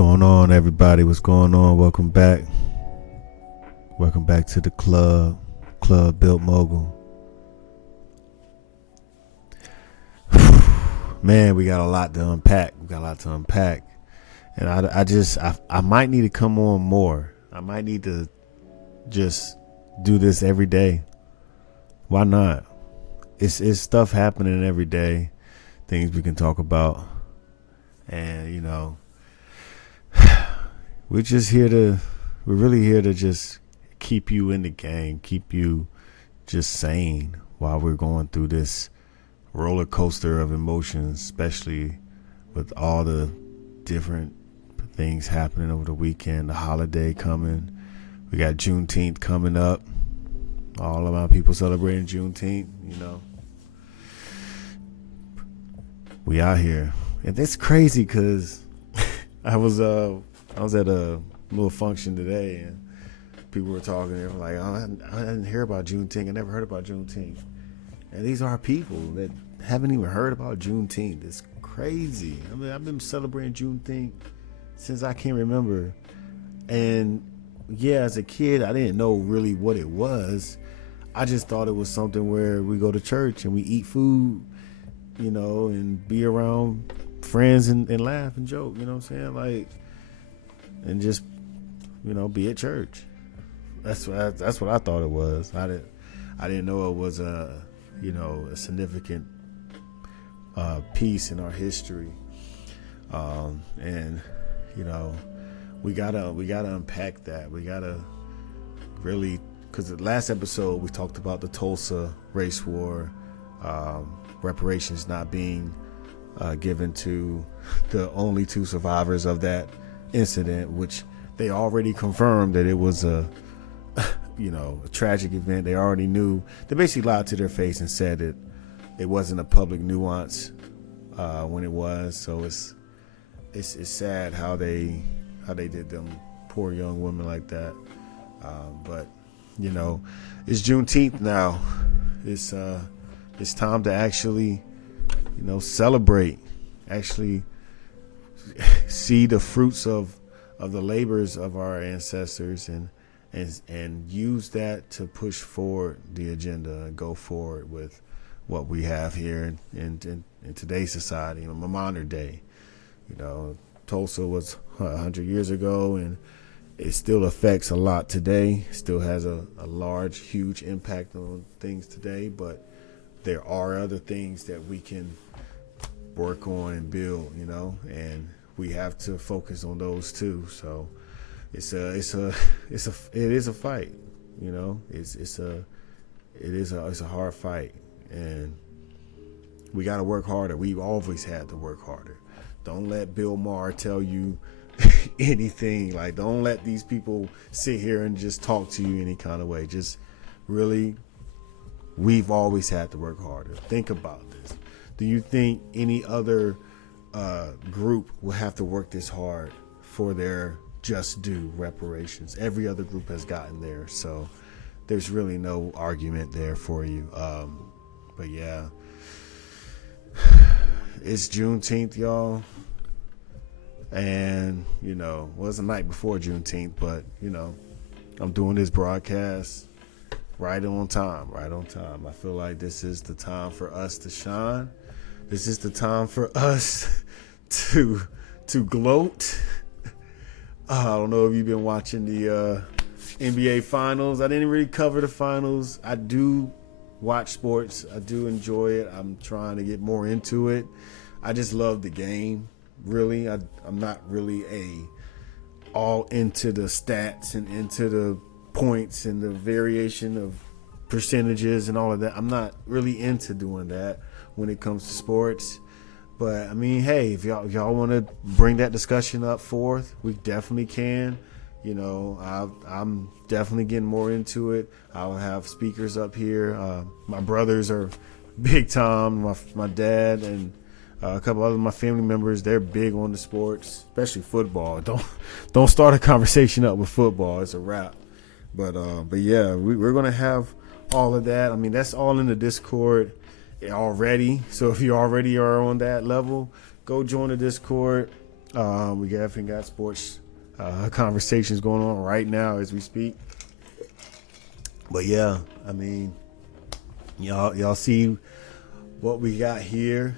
going on, everybody? What's going on? Welcome back. Welcome back to the Club Bilt Mogol. Man, we got a lot to unpack. And I might need to come on more. I might need to just do this every day. Why not? It's stuff happening every day. Things we can talk about. And, we're really here to just keep you in the game, keep you just sane while we're going through this roller coaster of emotions, especially with all the different things happening over the weekend, the holiday coming. We got Juneteenth coming up. All of my people celebrating Juneteenth, We out here. And it's crazy because I was at a little function today and people were talking. They were like, I didn't hear about Juneteenth. I never heard about Juneteenth. And these are people that haven't even heard about Juneteenth. It's crazy. I mean, I've been celebrating Juneteenth since I can remember. And yeah, as a kid, I didn't know really what it was. I just thought it was something where we go to church and we eat food, and be around friends and laugh and joke, you know what I'm saying? Like, and just, be at church. That's what I thought it was. I didn't know it was a significant piece in our history. And we gotta unpack that. We gotta really, because the last episode we talked about the Tulsa race war, reparations not being given to the only two survivors of that incident, which they already confirmed that it was a tragic event. They already knew. They basically lied to their face and said it wasn't a public nuance when it was. So it's sad how they did them poor young women like that. But it's Juneteenth now. It's time to actually celebrate, actually see the fruits of the labors of our ancestors and use that to push forward the agenda and go forward with what we have here in today's society, in modern day. Tulsa was 100 years ago, and it still affects a lot today. Still has a large, huge impact on things today, but there are other things that we can work on and build, and we have to focus on those too. So it is a fight, it is a hard fight, and we got to work harder. We've always had to work harder. Don't let Bill Maher tell you anything. Like, don't let these people sit here and just talk to you any kind of way. Just really, we've always had to work harder. Think about this. Do you think any other group will have to work this hard for their just due reparations? Every other group has gotten there, so there's really no argument there for you. But yeah, it's Juneteenth, y'all. And, it's the night before Juneteenth, but, I'm doing this broadcast right on time. I feel like this is the time for us to shine. This is the time for us to gloat. I don't know if you've been watching the NBA finals. I didn't really cover the finals. I do watch sports. I do enjoy it. I'm trying to get more into it. I just love the game. Really, I'm not really all into the stats and into the points and the variation of percentages and all of that. I'm not really into doing that when it comes to sports. But I mean, hey, if y'all want to bring that discussion up forth, we definitely can. I'm definitely getting more into it. I'll have speakers up here. My brothers are big time. My dad and a couple other of my family members, they're big on the sports, especially football. Don't start a conversation up with football. It's a wrap. But yeah, we're gonna have all of that. I mean, that's all in the Discord already. So if you already are on that level, go join the Discord. We definitely got sports conversations going on right now as we speak. But yeah, I mean, y'all see what we got here.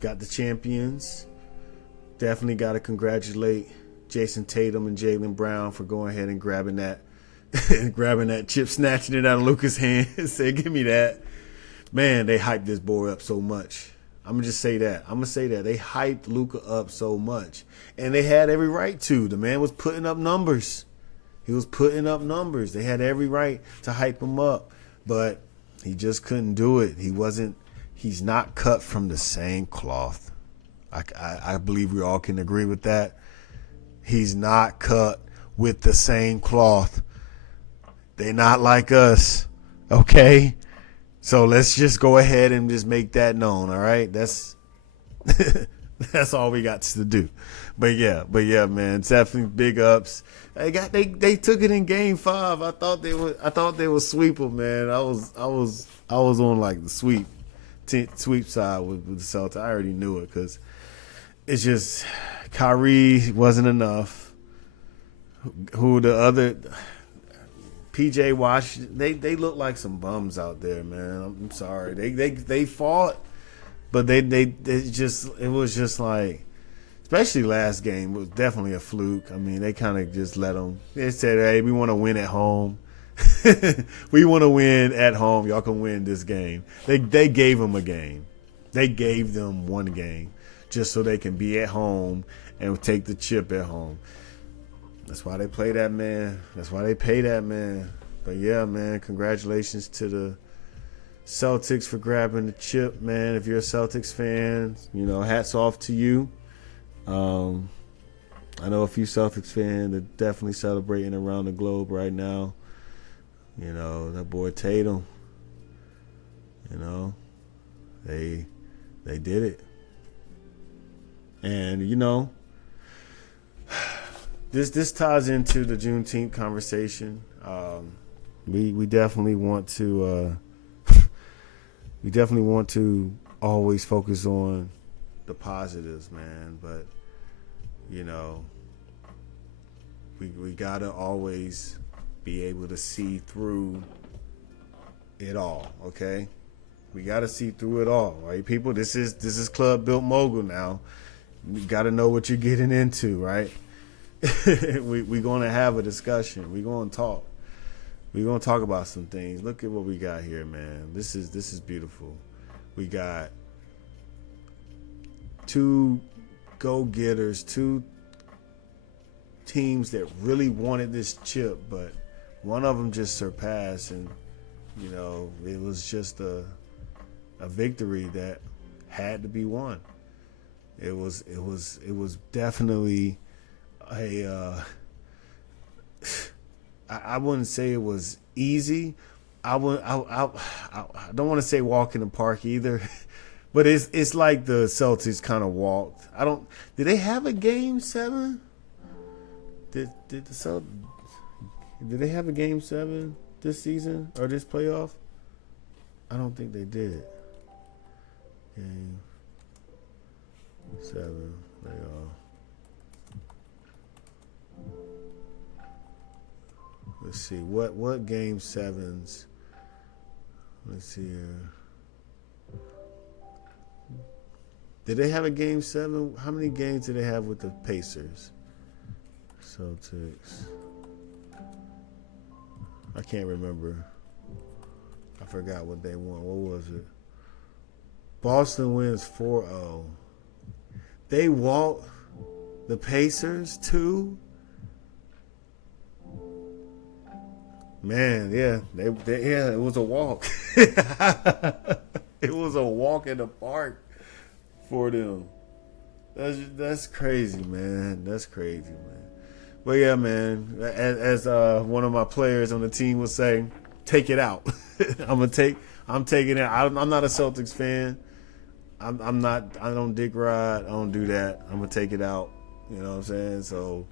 Got the champions. Definitely got to congratulate Jason Tatum and Jaylen Brown for going ahead and grabbing that chip, snatching it out of Luka's hand, and say, "Give me that." Man, they hyped this boy up so much. I'm gonna just say that. They hyped Luka up so much, and they had every right to. The man was putting up numbers. He was putting up numbers. They had every right to hype him up, but he just couldn't do it. He's not cut from the same cloth. I believe we all can agree with that. He's not cut with the same cloth. They're not like us, okay? So let's just go ahead and just make that known, all right? That's that's all we got to do. But yeah, man, definitely big ups. They took it in game 5. I thought they would sweep them, man. I was on like the sweep side with the Celtics. I already knew it because it's just Kyrie wasn't enough. Who the other PJ Wash? They look like some bums out there, man. I'm sorry. They fought, but it was just like, especially last game was definitely a fluke. I mean, they kind of just let them. They said, "Hey, we want to win at home. We want to win at home. Y'all can win this game." They gave them a game. They gave them one game just so they can be at home and take the chip at home. That's why they play that man. That's why they pay that man. But yeah, man, congratulations to the Celtics for grabbing the chip, man. If you're a Celtics fan, hats off to you. I know a few Celtics fans are definitely celebrating around the globe right now. That boy Tatum. They did it. And this ties into the Juneteenth conversation. We definitely want to always focus on the positives, man. But we gotta always be able to see through it all. Okay, we gotta see through it all, right, people? This is Club Bilt Mogol now. You gotta know what you're getting into, right? We're gonna have a discussion. We're gonna talk. We're gonna talk about some things. Look at what we got here, man. This is beautiful. We got 2 go-getters, 2 teams that really wanted this chip, but one of them just surpassed, and it was just a victory that had to be won. It was definitely I wouldn't say it was easy. I don't want to say walk in the park either, but it's like the Celtics kind of walked. Did they have a game 7? Did they have a game 7 this season or this playoff? I don't think they did. Game 7 playoff. Let's see what game 7s. Let's see here. Did they have a game 7? How many games did they have with the Pacers? Celtics. I can't remember. I forgot what they won. What was it? Boston wins 4-0. They walked the Pacers too. Man, yeah, it was a walk. It was a walk in the park for them. That's crazy, man. That's crazy, man. But yeah, man, as one of my players on the team would say, take it out. I'm taking it. I'm not a Celtics fan. I'm not. I don't dick ride. I don't do that. I'm gonna take it out. You know what I'm saying? So,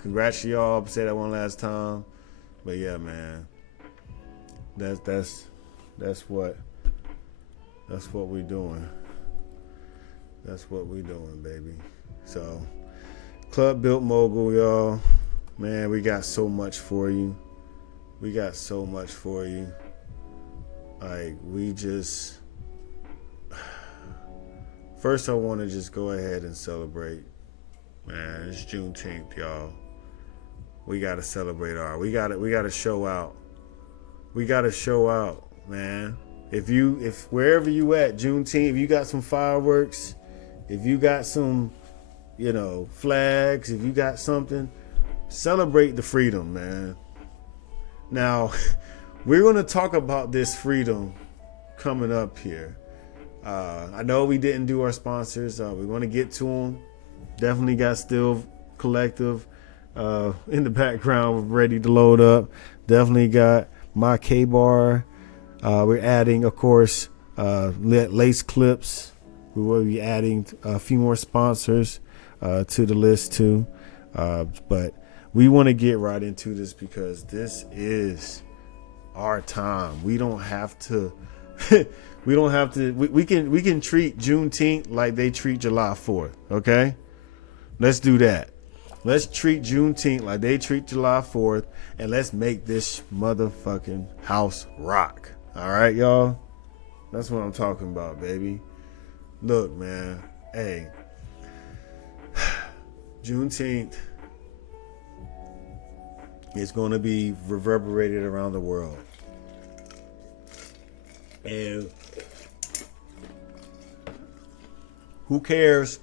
congrats to y'all. I'll say that one last time. But yeah, man, that's what we're doing. That's what we're doing, baby. So Club Bilt Mogol, y'all. Man, we got so much for you. We got so much for you. Like, we just... First, I want to just go ahead and celebrate. Man, it's Juneteenth, y'all. We got to celebrate we got to show out. We got to show out, man. If wherever you at, Juneteenth, if you got some fireworks, if you got some, flags, if you got something, celebrate the freedom, man. Now, we're going to talk about this freedom coming up here. I know we didn't do our sponsors. We want to get to them. Definitely got Still Collective in the background ready to load up. Definitely got My K-Bar. We're adding, of course, Lace Clips. We will be adding a few more sponsors to the list too. But we want to get right into this because this is our time. We don't have to. We can treat Juneteenth like they treat July 4th. Okay, let's do that. Let's treat Juneteenth like they treat July 4th, and let's make this motherfucking house rock. All right, y'all. That's what I'm talking about, baby. Look, man. Hey, Juneteenth is going to be reverberated around the world. And who cares?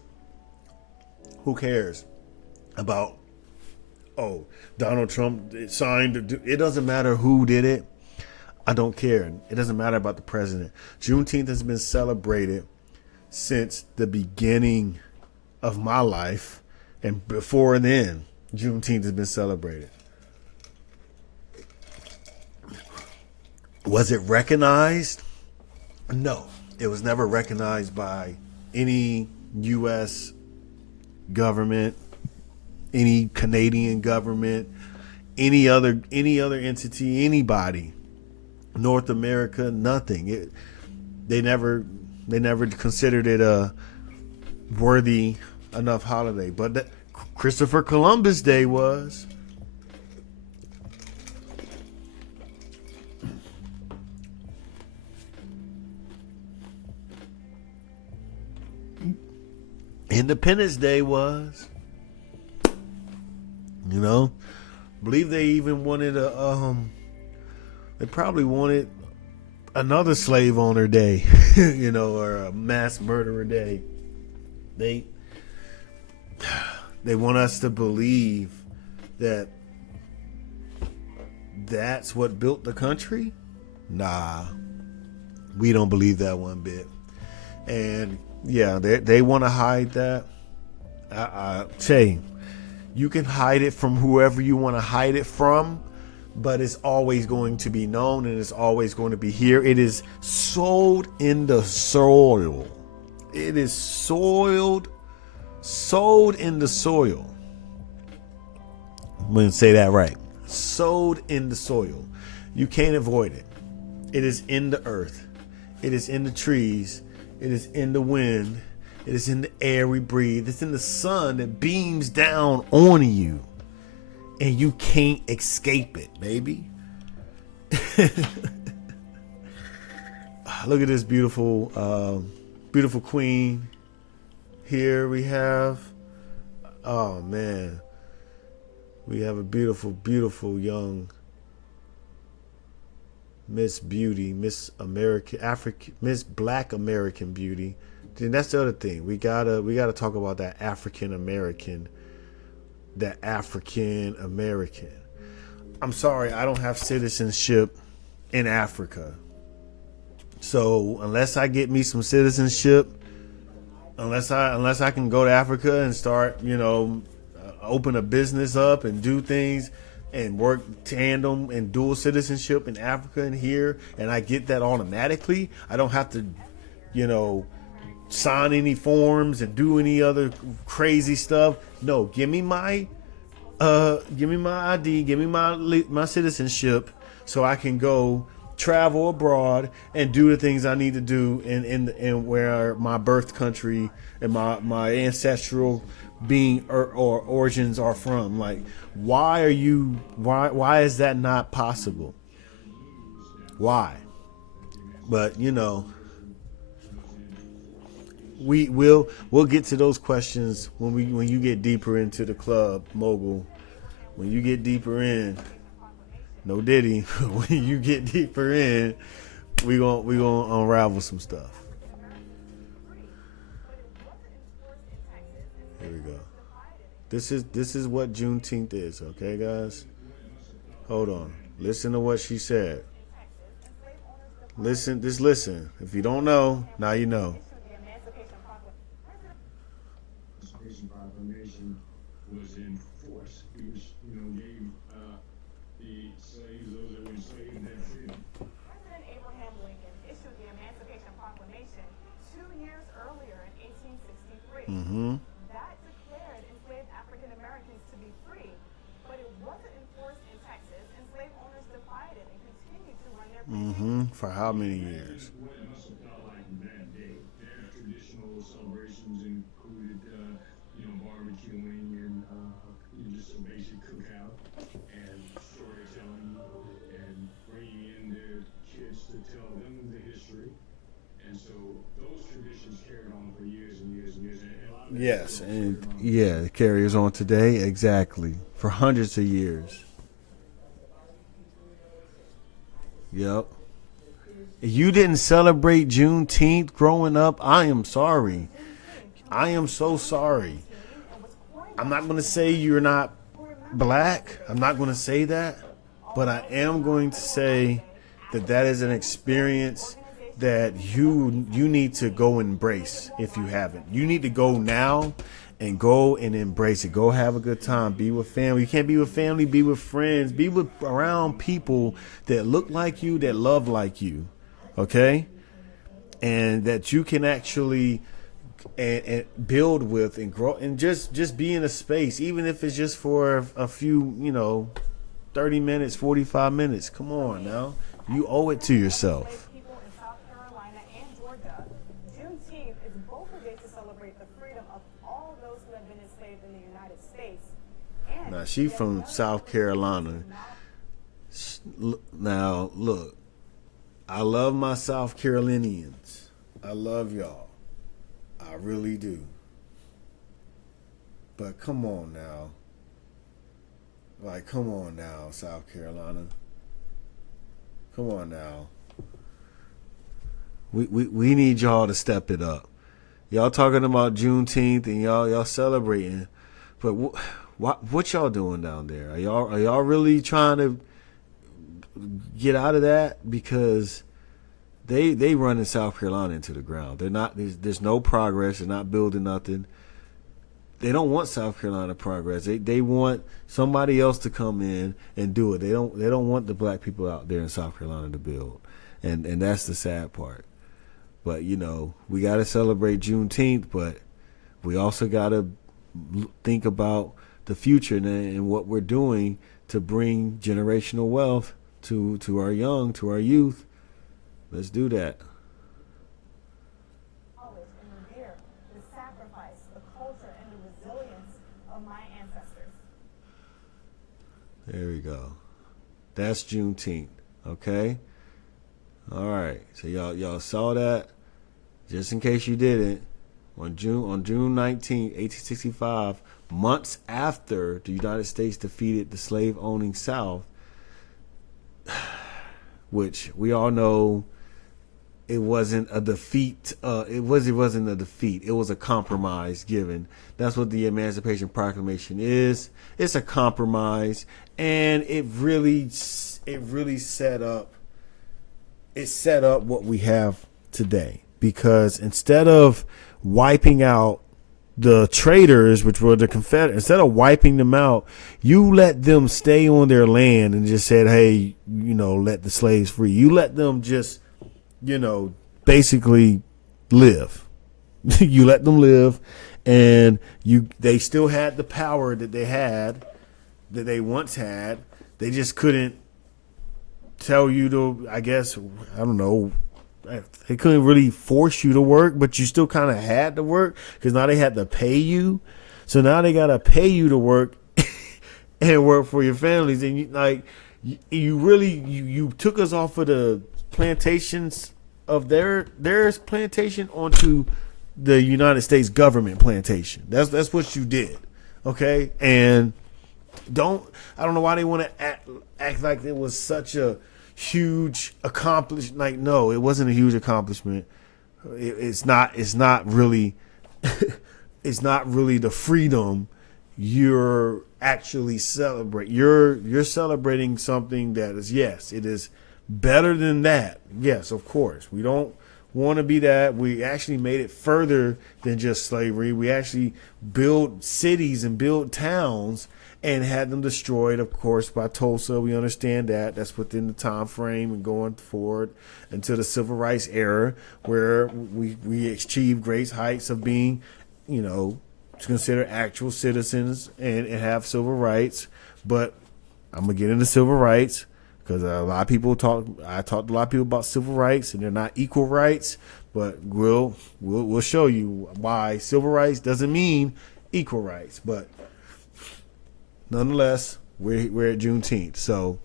Who cares about, Donald Trump signed? It doesn't matter who did it. I don't care. It doesn't matter about the president. Juneteenth has been celebrated since the beginning of my life. And before then, Juneteenth has been celebrated. Was it recognized? No, it was never recognized by any U.S. government, any Canadian government, any other entity, anybody, North America, nothing. They never considered it a worthy enough holiday. But Christopher Columbus Day was. Independence Day was. Believe they even wanted they probably wanted another slave owner day, or a mass murderer day. They want us to believe that that's what built the country. Nah, we don't believe that one bit. And yeah, they want to hide that. Say, you can hide it from whoever you want to hide it from, but it's always going to be known and it's always going to be here. It is sold in the soil. It is sold in the soil. I'm going to say that right. Sowed in the soil. You can't avoid it. It is in the earth. It is in the trees. It is in the wind. It is in the air we breathe. It's in the sun that beams down on you. And you can't escape it, baby. Look at this beautiful, beautiful queen. Here we have, oh man. We have a beautiful, beautiful young Miss Beauty, Miss American, African, Miss Black American Beauty. Then that's the other thing. We gotta talk about that African American. I'm sorry, I don't have citizenship in Africa. So unless I get me some citizenship, unless I can go to Africa and start, open a business up and do things and work tandem and dual citizenship in Africa and here, and I get that automatically. I don't have to, sign any forms and do any other crazy stuff. No, give me my ID, give me my citizenship so I can go travel abroad and do the things I need to do in where my birth country and my ancestral being or origins are from. Like, why is that not possible? Why? But we'll get to those questions when you get deeper into the Club Mogul. When you get deeper in, no Diddy. When you get deeper in, we gonna unravel some stuff. Here we go. This is what Juneteenth is, okay, guys? Hold on. Listen to what she said. Listen. If you don't know, now you know. Proclamation was in force. He was, gave the slaves, those that were enslaved, their freedom. President Abraham Lincoln issued the Emancipation Proclamation 2 years earlier in 1863. Mm-hmm. That declared enslaved African Americans to be free, but it wasn't enforced in Texas, and slave owners defied it and continued to run their business. Mm-hmm. For how many years? What it must have felt like that day. Their traditional celebrations included, barbecuing and just a basic cookout and storytelling and bringing in their kids to tell them the history. And so those traditions carried on for years and years and years. And yes, and it carries on today, exactly, for hundreds of years. Yep. You didn't celebrate Juneteenth growing up? I am sorry. I am so sorry. I'm not going to say you're not black. I'm not going to say that. But I am going to say that is an experience that you need to go embrace if you haven't. You need to go now and go and embrace it. Go have a good time. Be with family. You can't be with family. Be with friends. Be around people that look like you, that love like you. Okay? And that you can actually and build with and grow and just be in a space, even if it's just for a few, 30 minutes, 45 minutes. Come on now. You owe it to yourself. People in South Carolina and Georgia, Juneteenth is both a day to celebrate the freedom of all those who have been enslaved in the United States. Now, she from South Carolina. Now, look, I love my South Carolinians. I love y'all. I really do. But come on now. Like, come on now, South Carolina. Come on now. We need y'all to step it up. Y'all talking about Juneteenth and y'all celebrating, but what y'all doing down there? Are y'all really trying to get out of that? Because they running South Carolina into the ground. They're not. There's no progress. They're not building nothing. They don't want South Carolina progress. They want somebody else to come in and do it. They don't want the black people out there in South Carolina to build, and that's the sad part. But we got to celebrate Juneteenth, but we also got to think about the future and what we're doing to bring generational wealth to our young, to our youth. Let's do that. The sacrifice, the culture, and the resilience of my ancestors. There we go. That's Juneteenth. Okay. All right. So y'all saw that. Just in case you didn't, on June 19, 1865, months after the United States defeated the slave-owning South, which we all know. It wasn't a defeat. It wasn't a defeat. It was a compromise given. That's what the Emancipation Proclamation is. It's a compromise, and it really set up what we have today. Because instead of wiping out the traitors, which were the Confederates, instead of wiping them out, you let them stay on their land and just said, hey, let the slaves free. You let them just basically live. You let them live, and they still had the power that they once had. They just couldn't tell you to, I guess, I don't know, they couldn't really force you to work, but you still kind of had to work because now they had to pay you. So now they gotta pay you to work and work for your families, and you took us off of the plantations of their plantation onto the United States government plantation. That's what you did, okay? And I don't know why they want to act like it was such a huge accomplishment. Like, no, it wasn't a huge accomplishment. It's not really it's not really the freedom you're actually celebrate. You're celebrating something that is, yes, it is better than that. Yes, of course. We don't want to be that. We actually made it further than just slavery. We actually built cities and built towns and had them destroyed, of course, by Tulsa. We understand that. That's within the time frame and going forward until the civil rights era, where we achieved great heights of being, considered actual citizens and have civil rights. But I'm going to get into civil rights because a lot of people I talked to a lot of people about civil rights, and they're not equal rights. But we'll show you why civil rights doesn't mean equal rights. But nonetheless, we're at Juneteenth. So,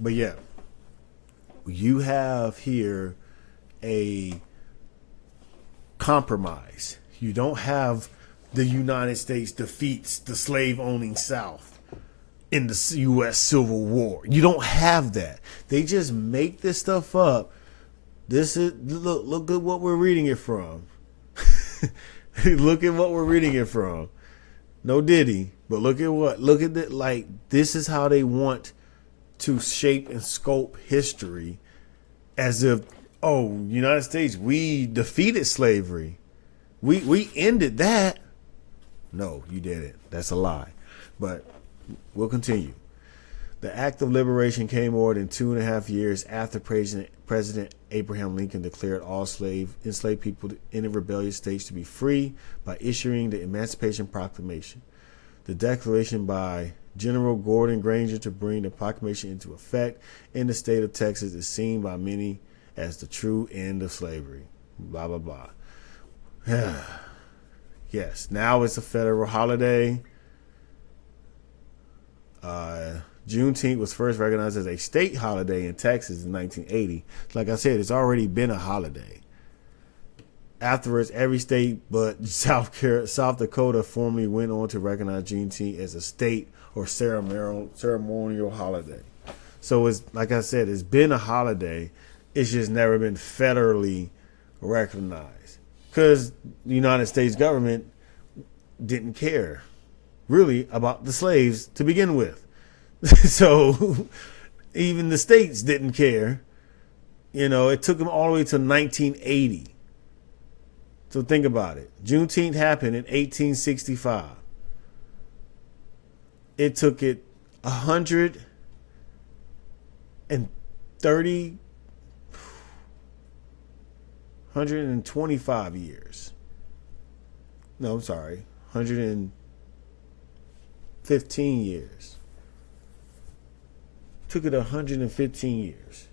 but yeah, you have here a compromise. You don't have the United States defeats the slave-owning South in the U.S. Civil War. You don't have that. They just make this stuff up. This is look at what we're reading it from. Look at what we're reading it from. No Diddy, but look at it. Like, this is how they want to shape and scope history, as if, United States, we defeated slavery. We ended that. No, you didn't. That's a lie. But we'll continue. The Act of Liberation came more than 2.5 years after President Abraham Lincoln declared all enslaved people in the rebellious states to be free by issuing the Emancipation Proclamation. The declaration by General Gordon Granger to bring the proclamation into effect in the state of Texas is seen by many as the true end of slavery. Blah, blah, blah. Yes, now it's a federal holiday. Juneteenth was first recognized as a state holiday in Texas in 1980. Like I said, it's already been a holiday. Afterwards, every state but South Dakota formally went on to recognize Juneteenth as a state or ceremonial holiday. So it's, like I said, it's been a holiday. It's just never been federally recognized because the United States government didn't care really about the slaves to begin with. So even the states didn't care. It took them all the way to 1980. So think about it. Juneteenth happened in 1865. It took it 125 years. No, I'm sorry. 115 years. Took it 115 years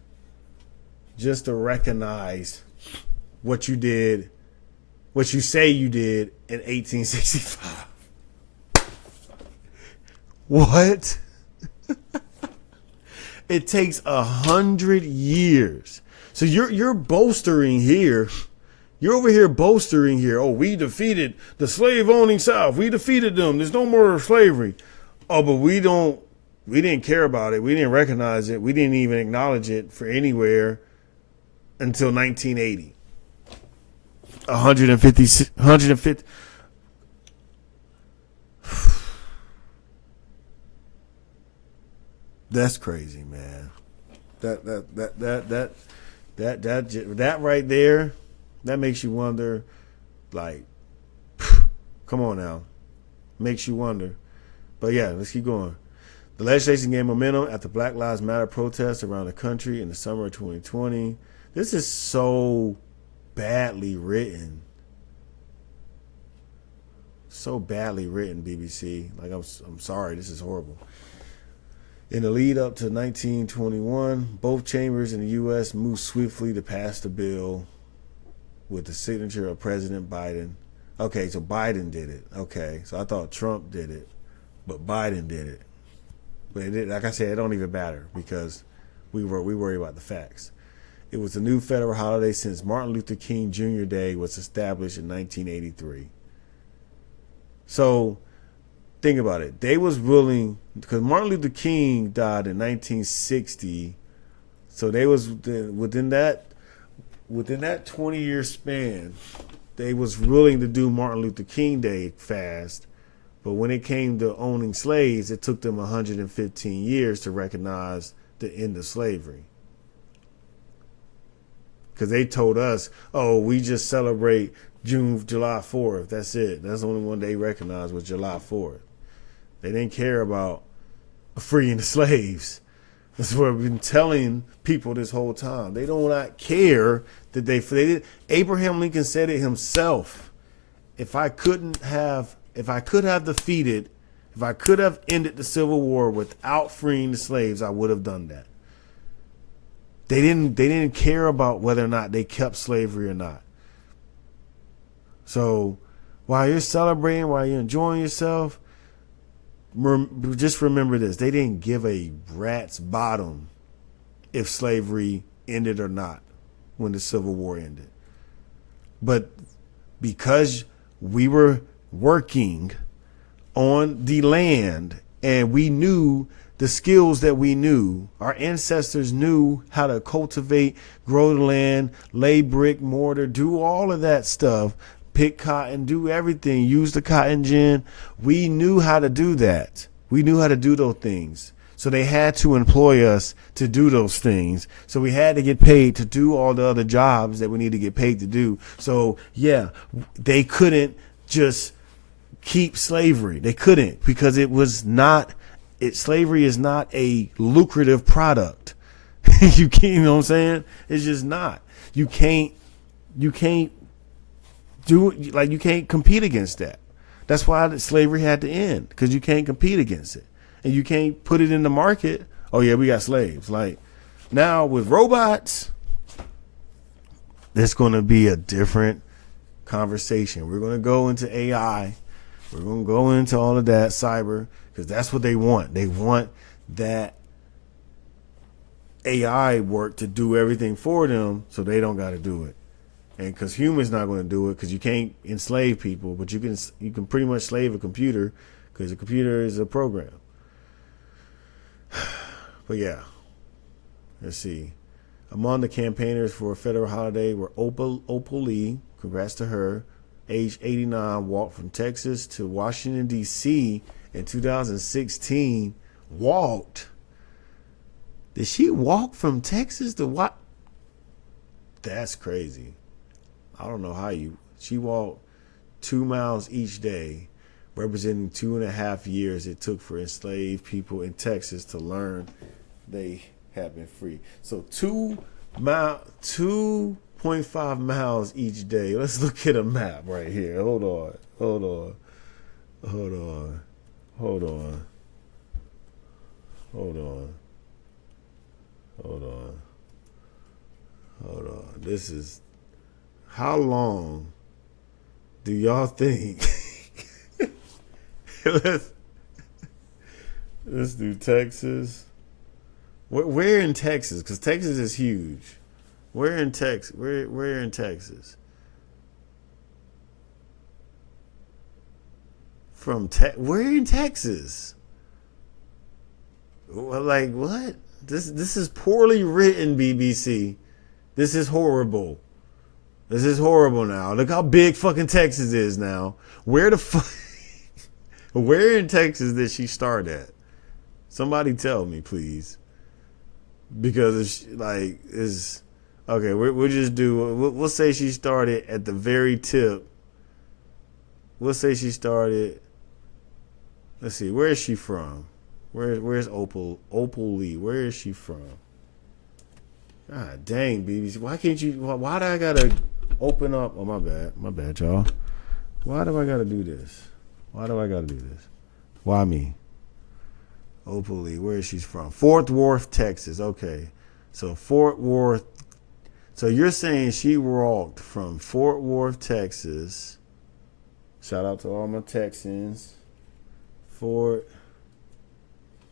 just to recognize what you did, what you say you did in 1865. What? It takes 100 years. So you're bolstering here. You're over here bolstering here. Oh, we defeated the slave-owning South. We defeated them. There's no more slavery. Oh, but we didn't care about it. We didn't recognize it. We didn't even acknowledge it for anywhere until 1980. 150. That's crazy, man. That right there, that makes you wonder, like, come on now. Makes you wonder. But yeah, let's keep going. The legislation gained momentum after Black Lives Matter protests around the country in the summer of 2020. This is so badly written. So badly written, BBC. Like, I'm sorry, this is horrible. In the lead up to 1921, both chambers in the U.S. moved swiftly to pass the bill with the signature of President Biden. Okay, so Biden did it. Okay, so I thought Trump did it, but Biden did it. But like I said, it don't even matter because we worry about the facts. It was a new federal holiday since Martin Luther King Jr. Day was established in 1983. So think about it. They was willing, because Martin Luther King died in 1960. So they was within that 20-year span, they was willing to do Martin Luther King Day fast. But when it came to owning slaves, it took them 115 years to recognize the end of slavery. Because they told us, oh, we just celebrate July 4th. That's it. That's the only one they recognized was July 4th. They didn't care about freeing the slaves. That's what I've been telling people this whole time. They do not care that they did. Abraham Lincoln said it himself. If I could have ended the Civil War without freeing the slaves, I would have done that. They didn't care about whether or not they kept slavery or not. So while you're celebrating, while you're enjoying yourself, just remember this. They didn't give a rat's bottom if slavery ended or not when the Civil War ended. But because we were working on the land and we knew the skills that we knew, our ancestors knew how to cultivate, grow the land, lay brick, mortar, do all of that stuff, pick cotton, do everything, use the cotton gin. We knew how to do that. We knew how to do those things. So they had to employ us to do those things. So we had to get paid to do all the other jobs that we need to get paid to do. So yeah, they couldn't just keep slavery. They couldn't, because slavery is not a lucrative product. You know what I'm saying? It's just not. You can't compete against that. That's why slavery had to end, because you can't compete against it. And you can't put it in the market. Oh yeah, we got slaves. Like now with robots, there's going to be a different conversation. We're going to go into AI. We're going to go into all of that cyber, because that's what they want. They want that AI work to do everything for them so they don't got to do it. And because humans not going to do it, because you can't enslave people, but you can pretty much slave a computer, because a computer is a program. But yeah, let's see. Among the campaigners for a federal holiday were Opal Lee, congrats to her, age 89, walked from Texas to Washington, D.C. in 2016. Walked? Did she walk from Texas to what? That's crazy. I don't know how she walked 2 miles each day, representing 2.5 years it took for enslaved people in Texas to learn they have been free. So 2.5 miles each day. Let's look at a map right here. Hold on. This is, how long do y'all think? Let's do Texas. Where in Texas? Because Texas is huge. Where in Texas? Where in Texas? Where in Texas? Like what? This is poorly written, BBC. This is horrible. This is horrible now. Look how big fucking Texas is now. Where the fuck? Where in Texas did she start at? Somebody tell me, please. Because it's okay. We'll just do. We'll say she started at the very tip. We'll say she started. Let's see. Where is she from? Where's Opal Lee? Where is she from? God dang, BBC. Why can't you? Why do I gotta open up? Oh, my bad, y'all. Why do I gotta do this? Why me? Opal Lee, where is she from? Fort Worth, Texas. Okay, so Fort Worth. So you're saying she walked from Fort Worth, Texas, Shout out to all my Texans. Fort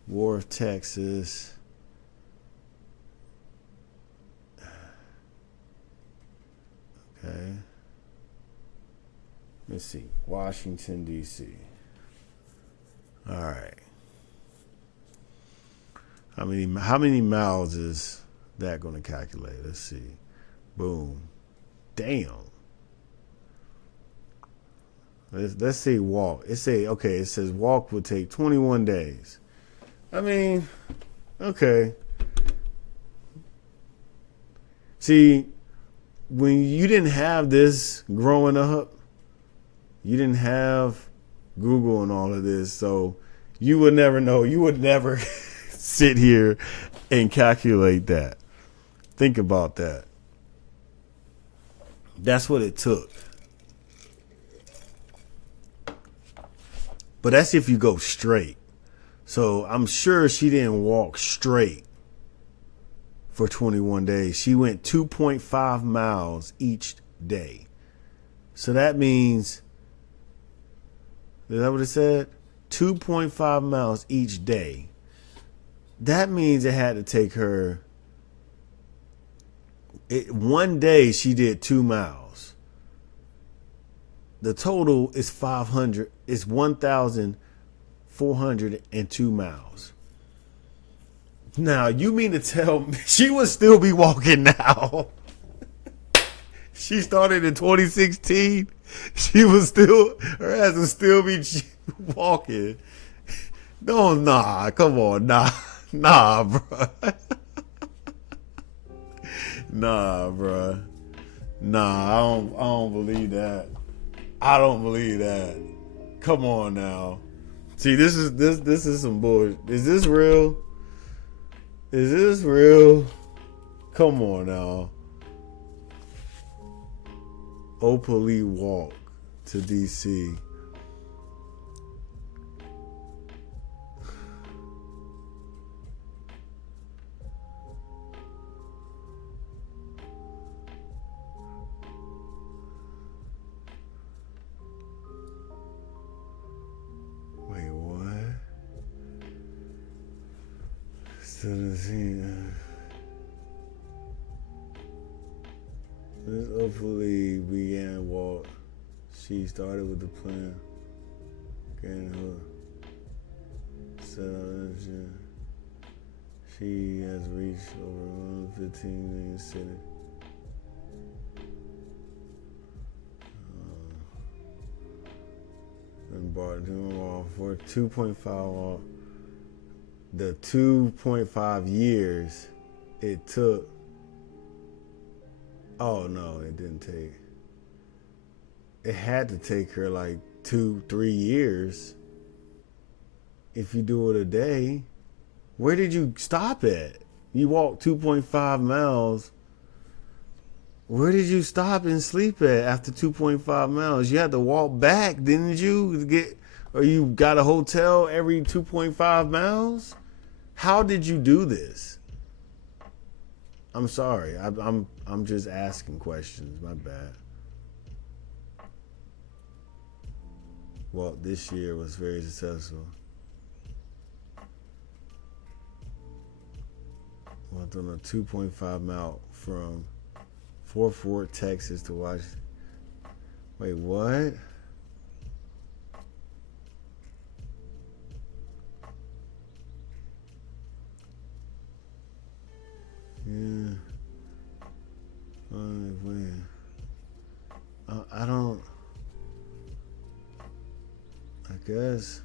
Worth, Texas. Okay. Let's see. Washington, D.C. All right. How many miles is that going to calculate? Let's see. Boom. Damn. Let's say walk. It says walk would take 21 days. I mean, okay. See, when you didn't have this growing up, you didn't have Google and all of this, so you would never know. You would never sit here and calculate that. Think about that. That's what it took. But that's if you go straight. So I'm sure she didn't walk straight for 21 days. She went 2.5 miles each day. So that means, is that what it said? 2.5 miles each day. That means it had to take her, one day she did 2 miles. The total is 1,402 miles. Now, you mean to tell me she would still be walking now? She started in 2016. Her ass would still be walking. No, nah, come on, nah, bro. Nah, bro. Nah, I don't believe that. I don't believe that. Come on now. See, this is some bullshit. Is this real? Is this real? Come on now. Opally walk to DC. Wait, what? This hopefully began walk. She started with the plan. Getting her set up. She has reached over 115 million cities. And bought for 2.5 off. The 2.5 years it took. Oh no, it didn't take. It had to take her like 2-3 years. If you do it a day, where did you stop at? You walked 2.5 miles. Where did you stop and sleep at after 2.5 miles? You had to walk back, didn't you? Or you got a hotel every 2.5 miles? How did you do this? I'm sorry. I'm just asking questions. My bad. Well, this year was very successful. Went on a 2.5 mile from Fort Worth, Texas to Washington. Wait, what? Yeah. When? I don't. I guess.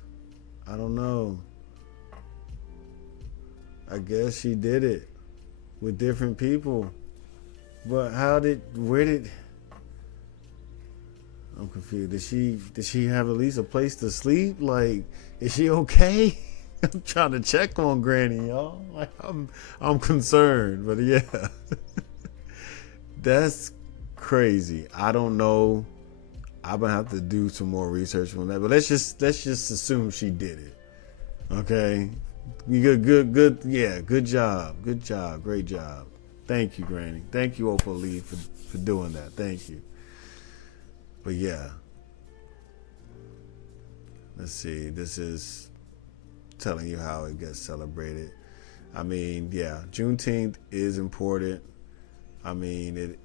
I don't know. I guess she did it with different people. But where did I'm confused. Did she have at least a place to sleep? Like, is she okay? I'm trying to check on Granny, y'all. Like, I'm concerned, but yeah. That's crazy. I don't know. I'm gonna have to do some more research on that. But let's just assume she did it. Okay. You good. Yeah, good job. Good job. Great job. Thank you, Granny. Thank you, Opal Lee, for doing that. Thank you. But yeah. let's see. This is telling you how it gets celebrated. I mean, yeah, Juneteenth is important. I mean,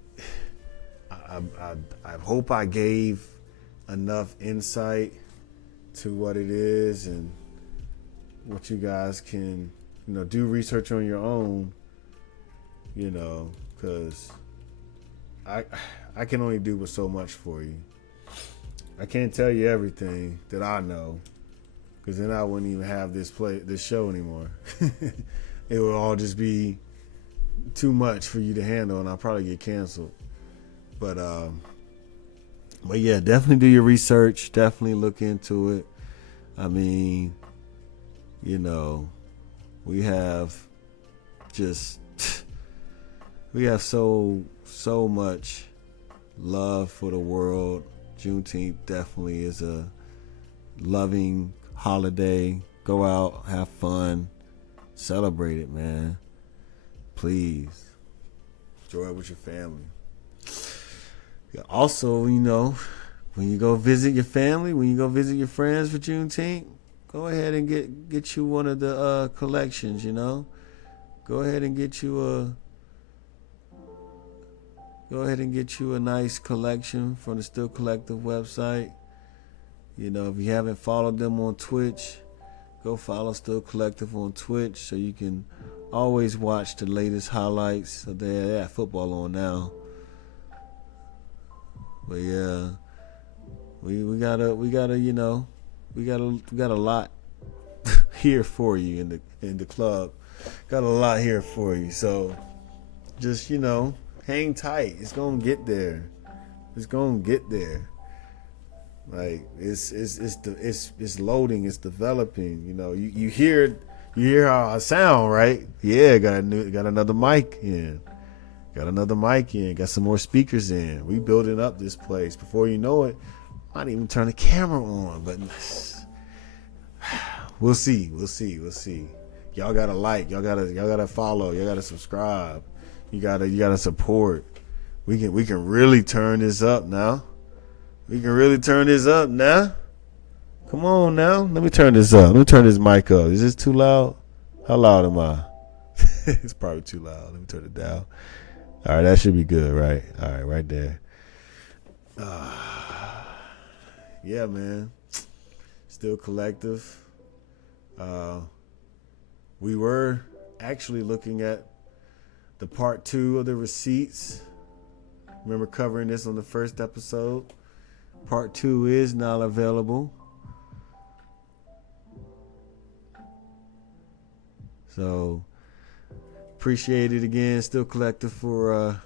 I hope I gave enough insight to what it is and what you guys can, do research on your own, because I can only do but so much for you. I can't tell you everything that I know, because then I wouldn't even have this show anymore. It would all just be too much for you to handle, and I'll probably get canceled. But yeah, definitely do your research. Definitely look into it. I mean, we have so much love for the world. Juneteenth definitely is a loving holiday. Go out, have fun, celebrate it, man. Please enjoy it with your family. Also, when you go visit your family, when you go visit your friends for Juneteenth, go ahead and get you one of the collections. Go ahead and get you a nice collection from the Still Collective website. If you haven't followed them on Twitch, go follow Still Collective on Twitch so you can always watch the latest highlights. So they have football on now. But yeah, we got a lot here for you in the club. Got a lot here for you. So just hang tight. It's gonna get there. Like it's loading. It's developing. You hear how I sound, right? Yeah, got another mic in. Got some more speakers in. We building up this place. Before you know it, I didn't even turn the camera on. But we'll see. Y'all gotta like. Y'all gotta follow. Y'all gotta subscribe. You gotta support. We can really turn this up now. Come on now. Let me turn this up. Let me turn this mic up. Is this too loud? How loud am I? It's probably too loud. Let me turn it down. All right, that should be good, right? All right, right there. Yeah, man. Still Collective. We were actually looking at the part 2 of the receipts. Remember covering this on the first episode? Part 2 is now available. So appreciate it again, Still Collective, for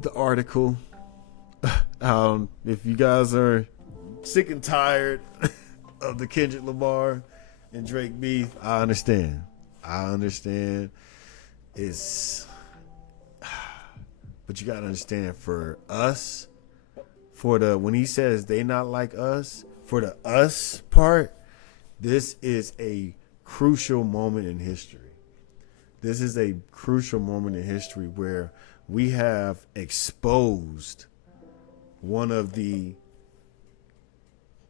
the article. If you guys are sick and tired of the Kendrick Lamar and Drake beef, I understand. But you gotta understand, for us, when he says they not like us, for the us part, this is a crucial moment in history. This is a crucial moment in history where we have exposed one of the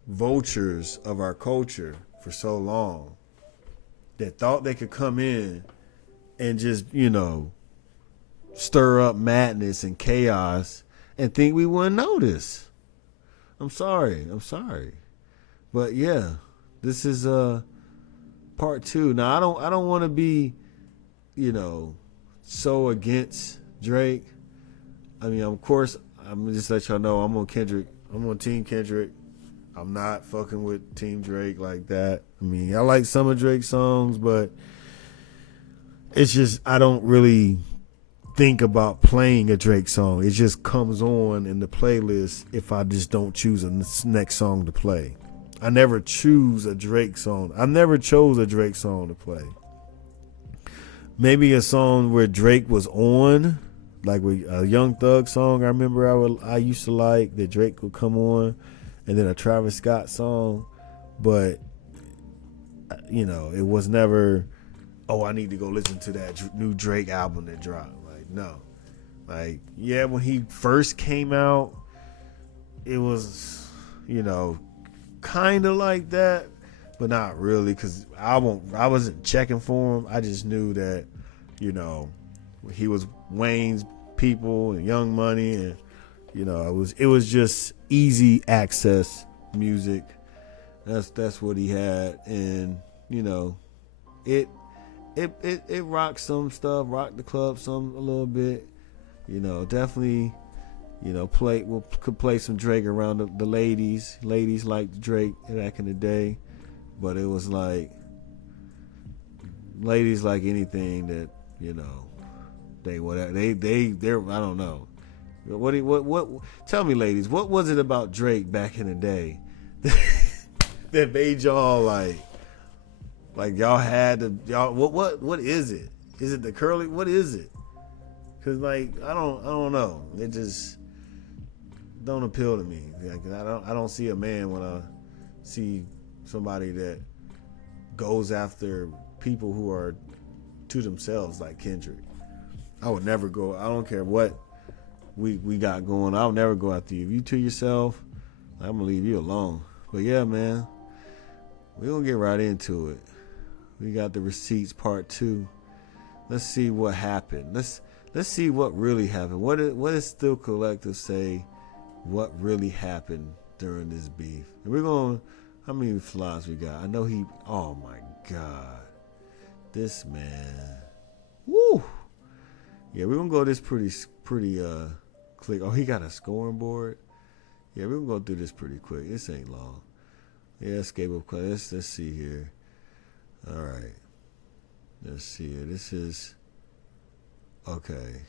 vultures of our culture for so long that thought they could come in and just, stir up madness and chaos and think we wouldn't notice. I'm sorry. But yeah, this is part 2. Now I don't want to be, so against Drake. I mean, of course, I'm gonna just let y'all know I'm on Kendrick. I'm on Team Kendrick. I'm not fucking with Team Drake like that. I mean, I like some of Drake's songs, but it's just I don't really think about playing a Drake song. It just comes on in the playlist if I just don't choose a next song to play. I never choose a Drake song. I never chose a Drake song to play. Maybe a song where Drake was on, like with a Young Thug song. I remember I used to like that Drake would come on, and then a Travis Scott song. But it was never, oh, I need to go listen to that new Drake album that dropped. Like, no. Like, yeah, when he first came out, it was, kind of like that, but not really, because I wasn't checking for him. I just knew that, you know, he was Wayne's people and Young Money, and you know, it was just easy access music. That's what he had, and you know, it rocked some stuff, rocked the club some a little bit. You know, definitely, you know, could play some Drake around the ladies. Ladies liked Drake back in the day, but it was like ladies like anything that, you know, they're I don't know. What tell me, ladies, what was it about Drake back in the day that made y'all like y'all had to y'all what is it? Is it the curly? What is it? Cause like I don't know. It just don't appeal to me. Like, I don't see a man when I see somebody that goes after people who are to themselves like Kendrick. I would never go. I don't care what we got going. I'll never go after you. If you to yourself, I'm gonna leave you alone. But yeah, man, we're gonna get right into it. We got the receipts part 2. Let's see what happened. Let's see what really happened. What is Still Collective say? What really happened during this beef? And we're going. How many flies we got? I know he. Oh my God, this man. Woo. Yeah, we're gonna go this pretty quick. Oh, he got a scoring board. Yeah, we're gonna go through this pretty quick. This ain't long. Yeah, escape of class. Let's see here. All right. Let's see here. This is okay.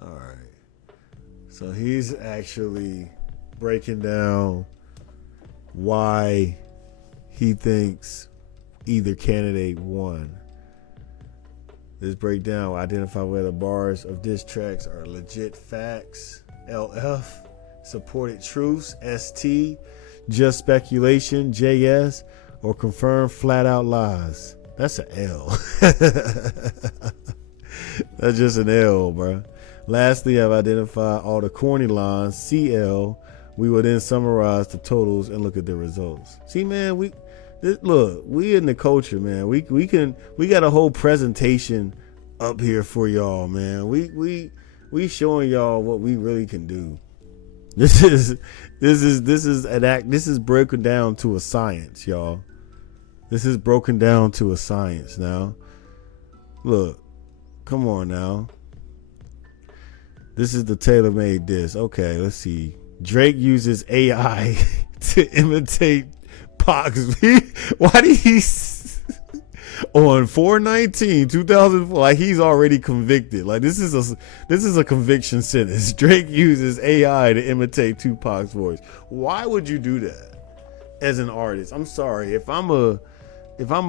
All right. So he's actually breaking down why he thinks either candidate won. This breakdown will identify whether bars of diss tracks are legit facts, LF, supported truths, ST, just speculation, JS, or confirmed flat out lies. That's an L. That's just an L, bro. Lastly, I've identified all the corny lines, CL. We will then summarize the totals and look at the results. See, man, we in the culture, man. We got a whole presentation up here for y'all, man. We showing y'all what we really can do. This is an act. This is broken down to a science, y'all. This is broken down to a science now. Look, come on now. This is the tailor-made diss. Okay, let's see. Drake uses AI to imitate Pac's. Why did he on 4/19/2004? Like he's already convicted. Like this is a conviction sentence. Drake uses AI to imitate Tupac's voice. Why would you do that as an artist? I'm sorry. If I'm a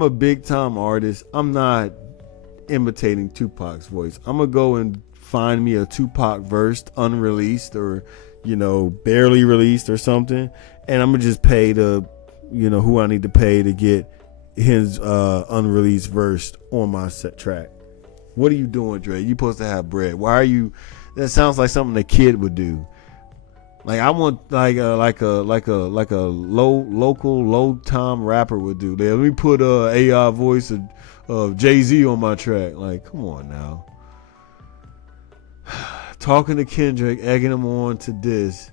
big time artist, I'm not imitating Tupac's voice. I'm gonna go and find me a Tupac verse unreleased or, you know, barely released or something, and I'm gonna just pay the, you know, who I need to pay to get his unreleased verse on my set track. What are you doing, Dre? You supposed to have bread. Why are you? That sounds like something a kid would do. Like I want like a low time rapper would do. Let me put AI voice of Jay-Z on my track. Like, come on now. Talking to Kendrick, egging him on to this.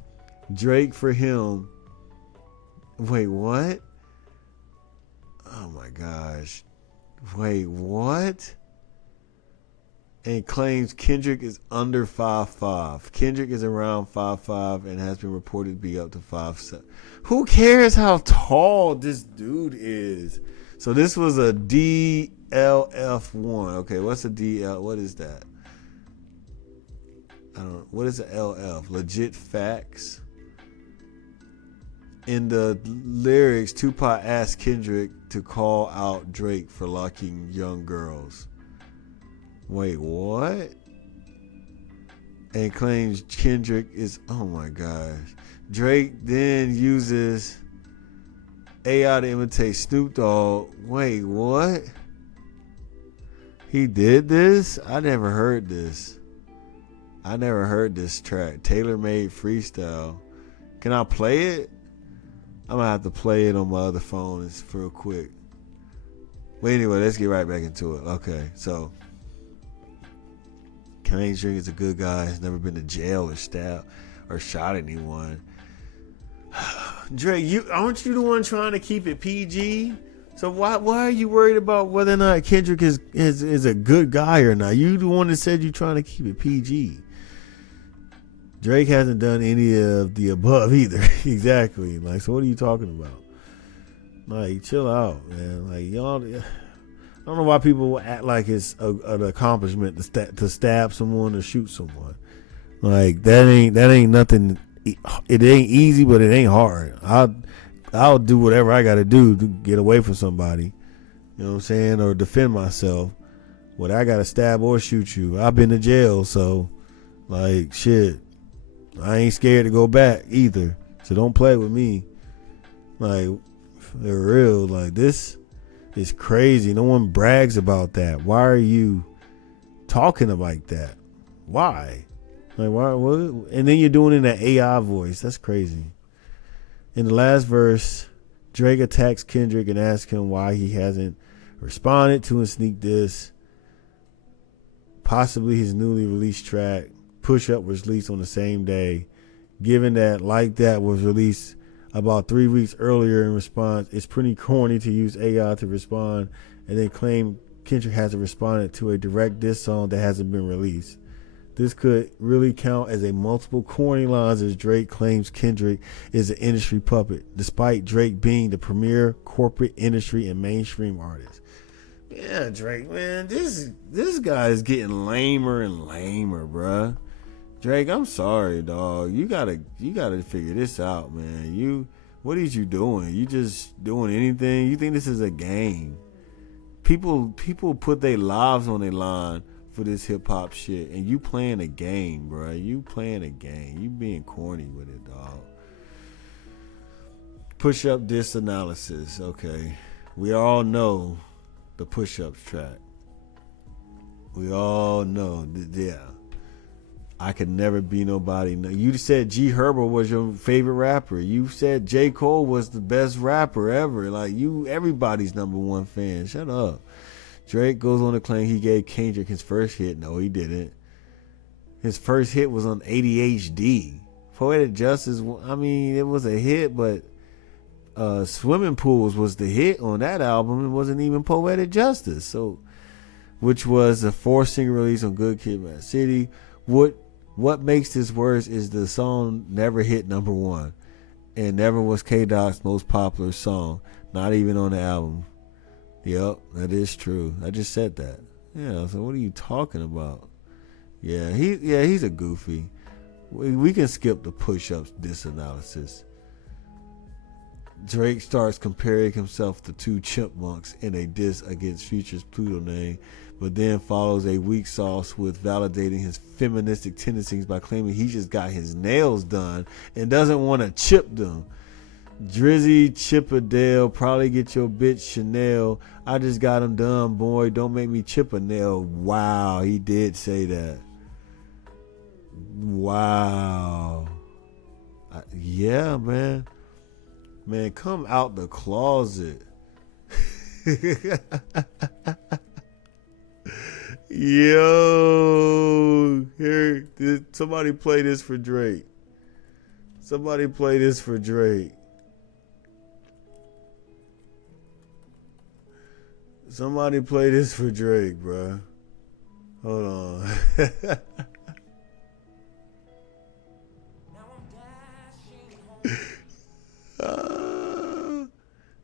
Drake for him. Wait, what? Oh my gosh. Wait, what? And claims Kendrick is under 5'5". Kendrick is around 5'5" and has been reported to be up to 5'7". Who cares how tall this dude is? So this was a DLF1. Okay, what's a DL? What is that? I don't know. What is an LF? Legit facts. In the lyrics, Tupac asked Kendrick to call out Drake for locking young girls. Wait, what? And claims Kendrick is, oh my gosh. Drake then uses AI to imitate Snoop Dogg. Wait, what? He did this? I never heard this. I never heard this track. Tailor-made freestyle. Can I play it? I'm gonna have to play it on my other phone. It's real quick. But anyway, let's get right back into it. Okay, so Drake is a good guy. He's never been to jail or stabbed or shot anyone. Drake, aren't you the one trying to keep it PG? So why are you worried about whether or not Kendrick is a good guy or not? You the one that said you're trying to keep it PG. Drake hasn't done any of the above either. Exactly. Like, so what are you talking about? Like, chill out, man. Like, y'all, I don't know why people act like it's an accomplishment to stab someone or shoot someone. Like, that ain't nothing. It ain't easy, but it ain't hard. I'll do whatever I got to do to get away from somebody. You know what I'm saying? Or defend myself. Whether I got to stab or shoot you. I've been to jail, so, like, shit. I ain't scared to go back either. So don't play with me. Like, they're real. Like, this is crazy. No one brags about that. Why are you talking like that? Why? Like, why? What? And then you're doing it in an AI voice. That's crazy. In the last verse, Drake attacks Kendrick and asks him why he hasn't responded to his sneak diss. Possibly his newly released track, Push Up, was released on the same day. Given that Like That was released about 3 weeks earlier in response, it's pretty corny to use AI to respond and then claim Kendrick hasn't responded to a direct diss song that hasn't been released. This could really count as a multiple corny lines as Drake claims Kendrick is an industry puppet, despite Drake being the premier corporate industry and mainstream artist. Yeah, Drake, man, this guy is getting lamer and lamer, bruh. Drake, I'm sorry, dog. You gotta figure this out, man. What is you doing? You just doing anything? You think this is a game? People put their lives on their line for this hip hop shit, and you playing a game, bro. You playing a game. You being corny with it, dog. Push Up diss analysis. Okay, we all know the Push Ups track. We all know, yeah. I could never be nobody. You said G Herbo was your favorite rapper. You said J. Cole was the best rapper ever. Like, everybody's number one fan. Shut up. Drake goes on to claim he gave Kendrick his first hit. No, he didn't. His first hit was on ADHD. Poetic Justice, I mean, it was a hit, but Swimming Pools was the hit on that album. It wasn't even Poetic Justice. So, which was a 4-single release on Good Kid, Mad City. What makes this worse is the song never hit number one and never was K-Dot's most popular song, not even on the album. Yep, that is true. I just said that. Yeah, so what are you talking about? Yeah, he's a goofy. We can skip the push-ups diss analysis. Drake starts comparing himself to two chipmunks in a diss against Future's Pluto name, but then follows a weak sauce with validating his feministic tendencies by claiming he just got his nails done and doesn't want to chip them. Drizzy Chippendale, probably get your bitch Chanel. I just got him done, boy. Don't make me chip a nail. Wow, he did say that. Wow. Yeah, man. Man, come out the closet. Yo, here, somebody play this for Drake. Somebody play this for Drake. Somebody play this for Drake, bruh. Hold on.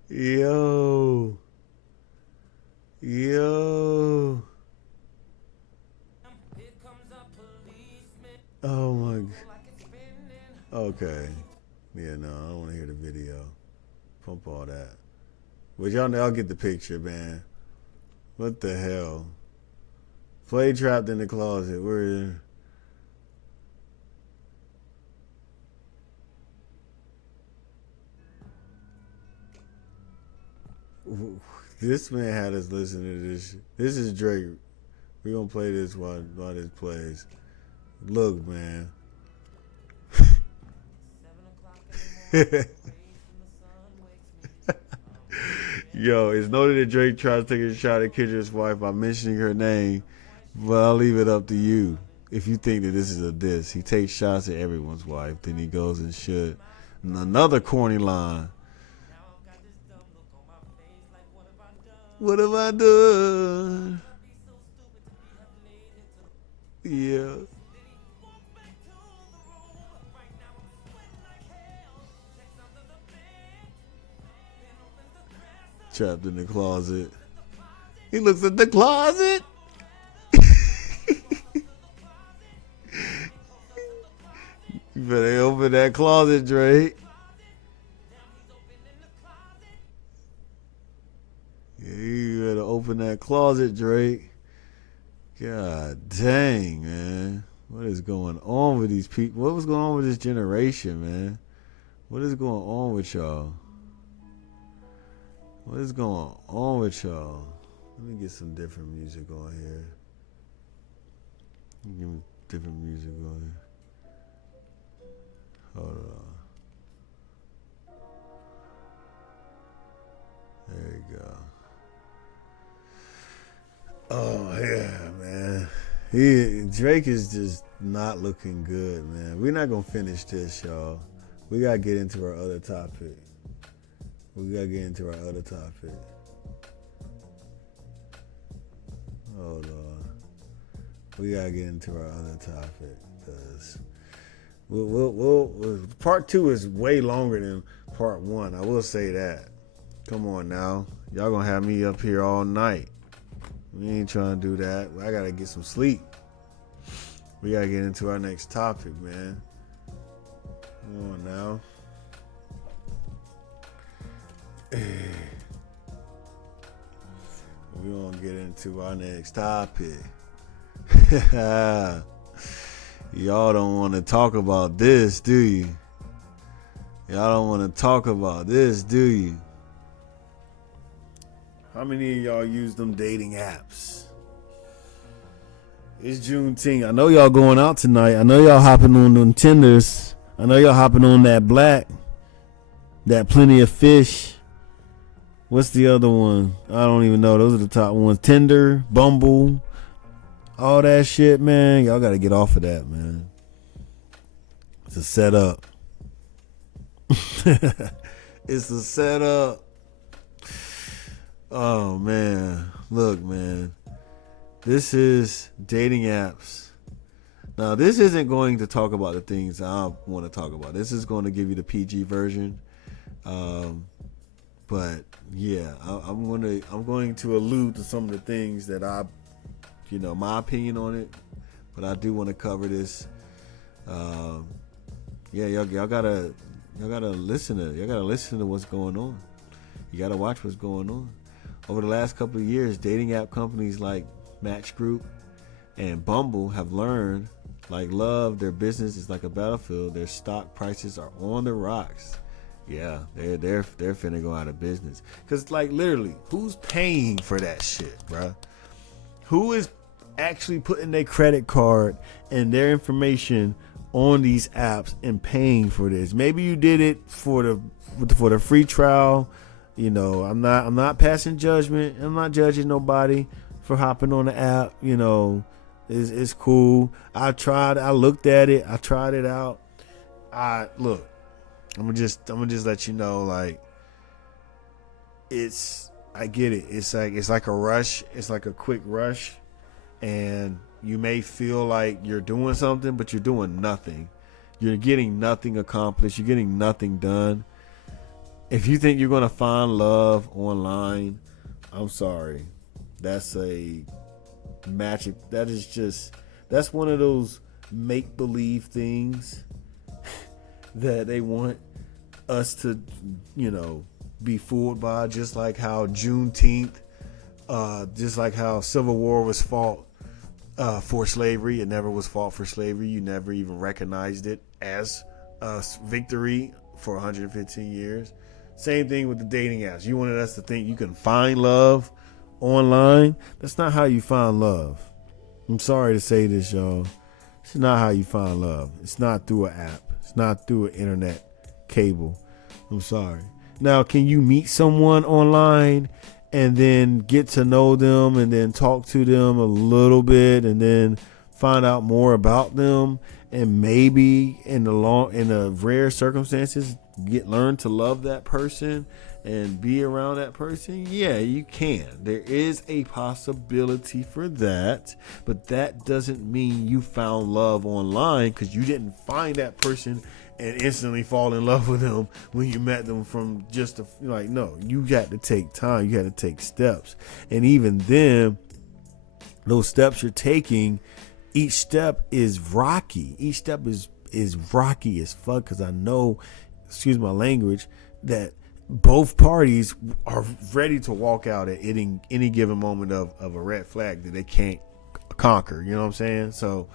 Yo. Oh my God. Okay. Yeah, no, I don't want to hear the video. Pump all that. But y'all get the picture, man. What the hell? Play Trapped in the Closet. Where? This man had us listen to this. This is Drake. We're gonna play this while this plays. Look, man. Yo, it's noted that Drake tried to take a shot at Kendrick's wife by mentioning her name, but I'll leave it up to you. If you think that this is a diss, he takes shots at everyone's wife, then he goes and should. And another corny line. What have I done? Yeah. Trapped in the closet. He looks at the closet. You better open that closet, Drake. Yeah, you better open that closet, Drake. God dang, man. What is going on with these people? What was going on with this generation, man? What is going on with y'all? What is going on with y'all? Let me get some different music on here. Give me different music on here. Hold on. There you go. Oh yeah, man. Drake is just not looking good, man. We're not gonna finish this, y'all. We gotta get into our other topic. Hold on. We gotta get into our other topic because we'll part 2 is way longer than part 1. I will say that. Come on now, y'all gonna have me up here all night. We ain't trying to do that. I gotta get some sleep. We gotta get into our next topic, man. Come on now. We're gonna get into our next topic. Y'all don't want to talk about this, do you? Y'all don't want to talk about this, do you? How many of y'all use them dating apps? It's Juneteenth. I know y'all going out tonight. I know y'all hopping on them Tinders. I know y'all hopping on that black, that plenty of fish. What's the other one? I don't even know. Those are the top ones. Tinder, Bumble, all that shit, man. Y'all got to get off of that, man. It's a setup. It's a setup. Oh, man. Look, man. This is dating apps. Now, this isn't going to talk about the things I want to talk about. This is going to give you the PG version. But yeah, I'm going to allude to some of the things that my opinion on it. But I do want to cover this. Yeah, y'all gotta listen to it. Y'all gotta listen to what's going on. You gotta watch what's going on. Over the last couple of years, dating app companies like Match Group and Bumble have learned, like love, their business is like a battlefield. Their stock prices are on the rocks. Yeah, they're finna go out of business. Cause like literally, who's paying for that shit, bruh? Who is actually putting their credit card and their information on these apps and paying for this? Maybe you did it for the free trial. You know, I'm not passing judgment. I'm not judging nobody for hopping on the app. You know, it's cool. I looked at it. I tried it out. Look. I'm gonna just let you know, like, I get it. It's like a rush. It's like a quick rush, and you may feel like you're doing something, but you're doing nothing. You're getting nothing accomplished. You're getting nothing done. If you think you're gonna find love online, I'm sorry. That's a magic. That's one of those make-believe things that they want us to, be fooled by, just like how Juneteenth, just like how Civil War was fought for slavery. It never was fought for slavery. You never even recognized it as a victory for 115 years. Same thing with the dating apps. You wanted us to think you can find love online. That's not how you find love. I'm sorry to say this, y'all. It's not how you find love. It's not through an app. It's not through an internet cable. I'm sorry. Now, can you meet someone online and then get to know them and then talk to them a little bit and then find out more about them and maybe in the rare circumstances learn to love that person and be around that person? Yeah, you can. There is a possibility for that, but that doesn't mean you found love online because you didn't find that person and instantly fall in love with them when you met them from just no, you got to take time. You got to take steps. And even then, those steps you're taking, each step is rocky. Each step is rocky as fuck because I know, excuse my language, that both parties are ready to walk out at any given moment of a red flag that they can't conquer. You know what I'm saying? So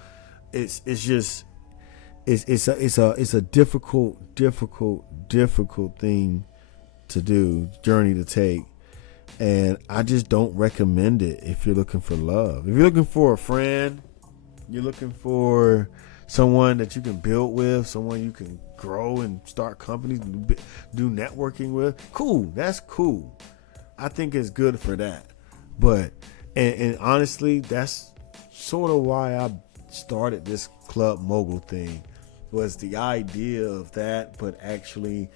it's just it's a difficult thing to do, journey to take. And I just don't recommend it if you're looking for love. If you're looking for a friend, you're looking for someone that you can build with, someone you can grow and start companies, do networking with. Cool, that's cool. I think it's good for that. But and honestly, that's sort of why I started this Club Mogul thing, was the idea of that, but actually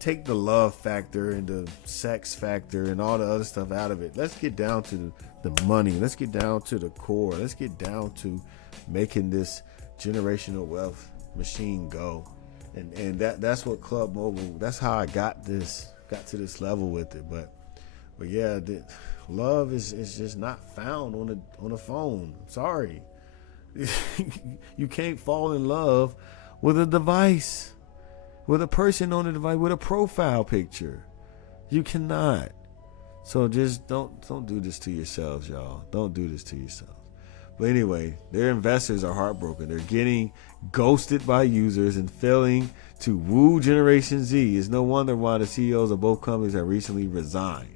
take the love factor and the sex factor and all the other stuff out of it. Let's get down to the money. Let's get down to the core. Let's get down to making this generational wealth machine go. And that's what Club Mogul, that's how I got to this level with it. But yeah, love is just not found on the phone. Sorry. You can't fall in love with a device, with a person on the device, with a profile picture. You cannot. So just don't do this to yourselves, y'all. Don't do this to yourselves. But anyway, their investors are heartbroken. They're getting ghosted by users and failing to woo Generation Z. It's no wonder why the CEOs of both companies have recently resigned.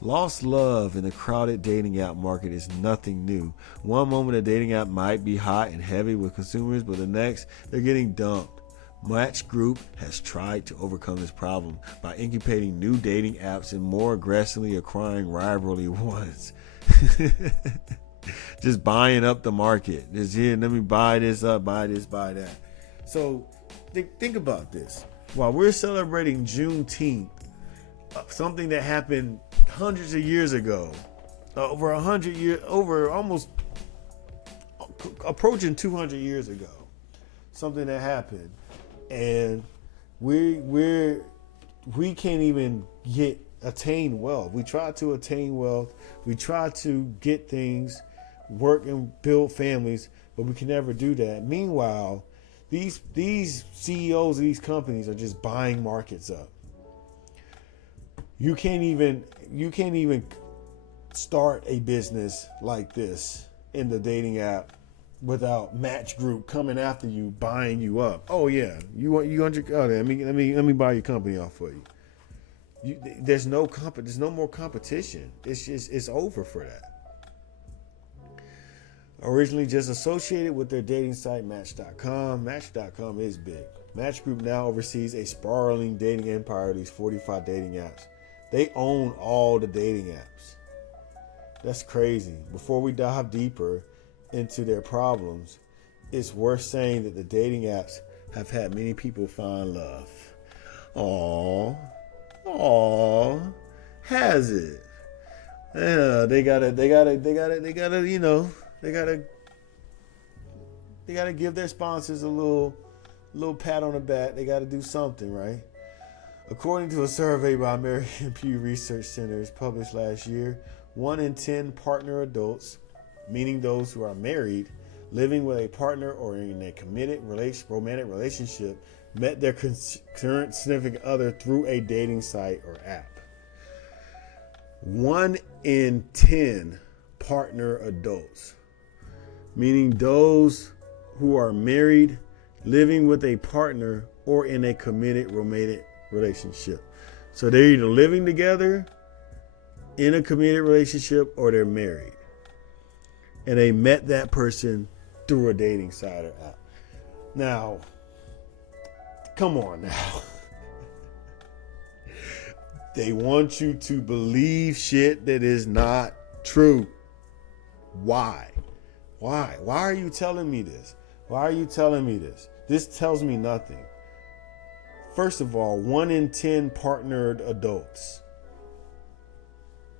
Lost love in the crowded dating app market is nothing new. One moment a dating app might be hot and heavy with consumers, but the next, they're getting dumped. Match Group has tried to overcome this problem by incubating new dating apps and more aggressively acquiring rivalry ones. Just buying up the market. Just here, let me buy this up, buy this, buy that. So think about this. While we're celebrating Juneteenth, something that happened hundreds of years ago, over 100 years, over almost approaching 200 years ago, something that happened, and we can't even attain wealth. We try to attain wealth. We try to get things, work and build families, but we can never do that. Meanwhile, these CEOs of these companies are just buying markets up. You can't even start a business like this in the dating app without Match Group coming after you, buying you up. Oh yeah, you want your let me buy your company off for you. There's no more competition. It's over for that. Originally just associated with their dating site Match.com. Match.com is big. Match Group now oversees a sprawling dating empire of these 45 dating apps. They own all the dating apps. That's crazy. Before we dive deeper into their problems, it's worth saying that the dating apps have had many people find love. Aww, has it? Yeah, they gotta give their sponsors a little pat on the back. They gotta do something, right? According to a survey by American Pew Research Centers published last year, 1 in 10 partner adults, meaning those who are married, living with a partner or in a committed romantic relationship, met their current significant other through a dating site or app. 1 in 10 partner adults, meaning those who are married, living with a partner, or in a committed romantic relationship. So they're either living together, in a committed relationship, or they're married. And they met that person through a dating site or app. Now, come on now. They want you to believe shit that is not true. Why? Why are you telling me this? Why are you telling me this? This tells me nothing. First of all, 1 in 10 partnered adults.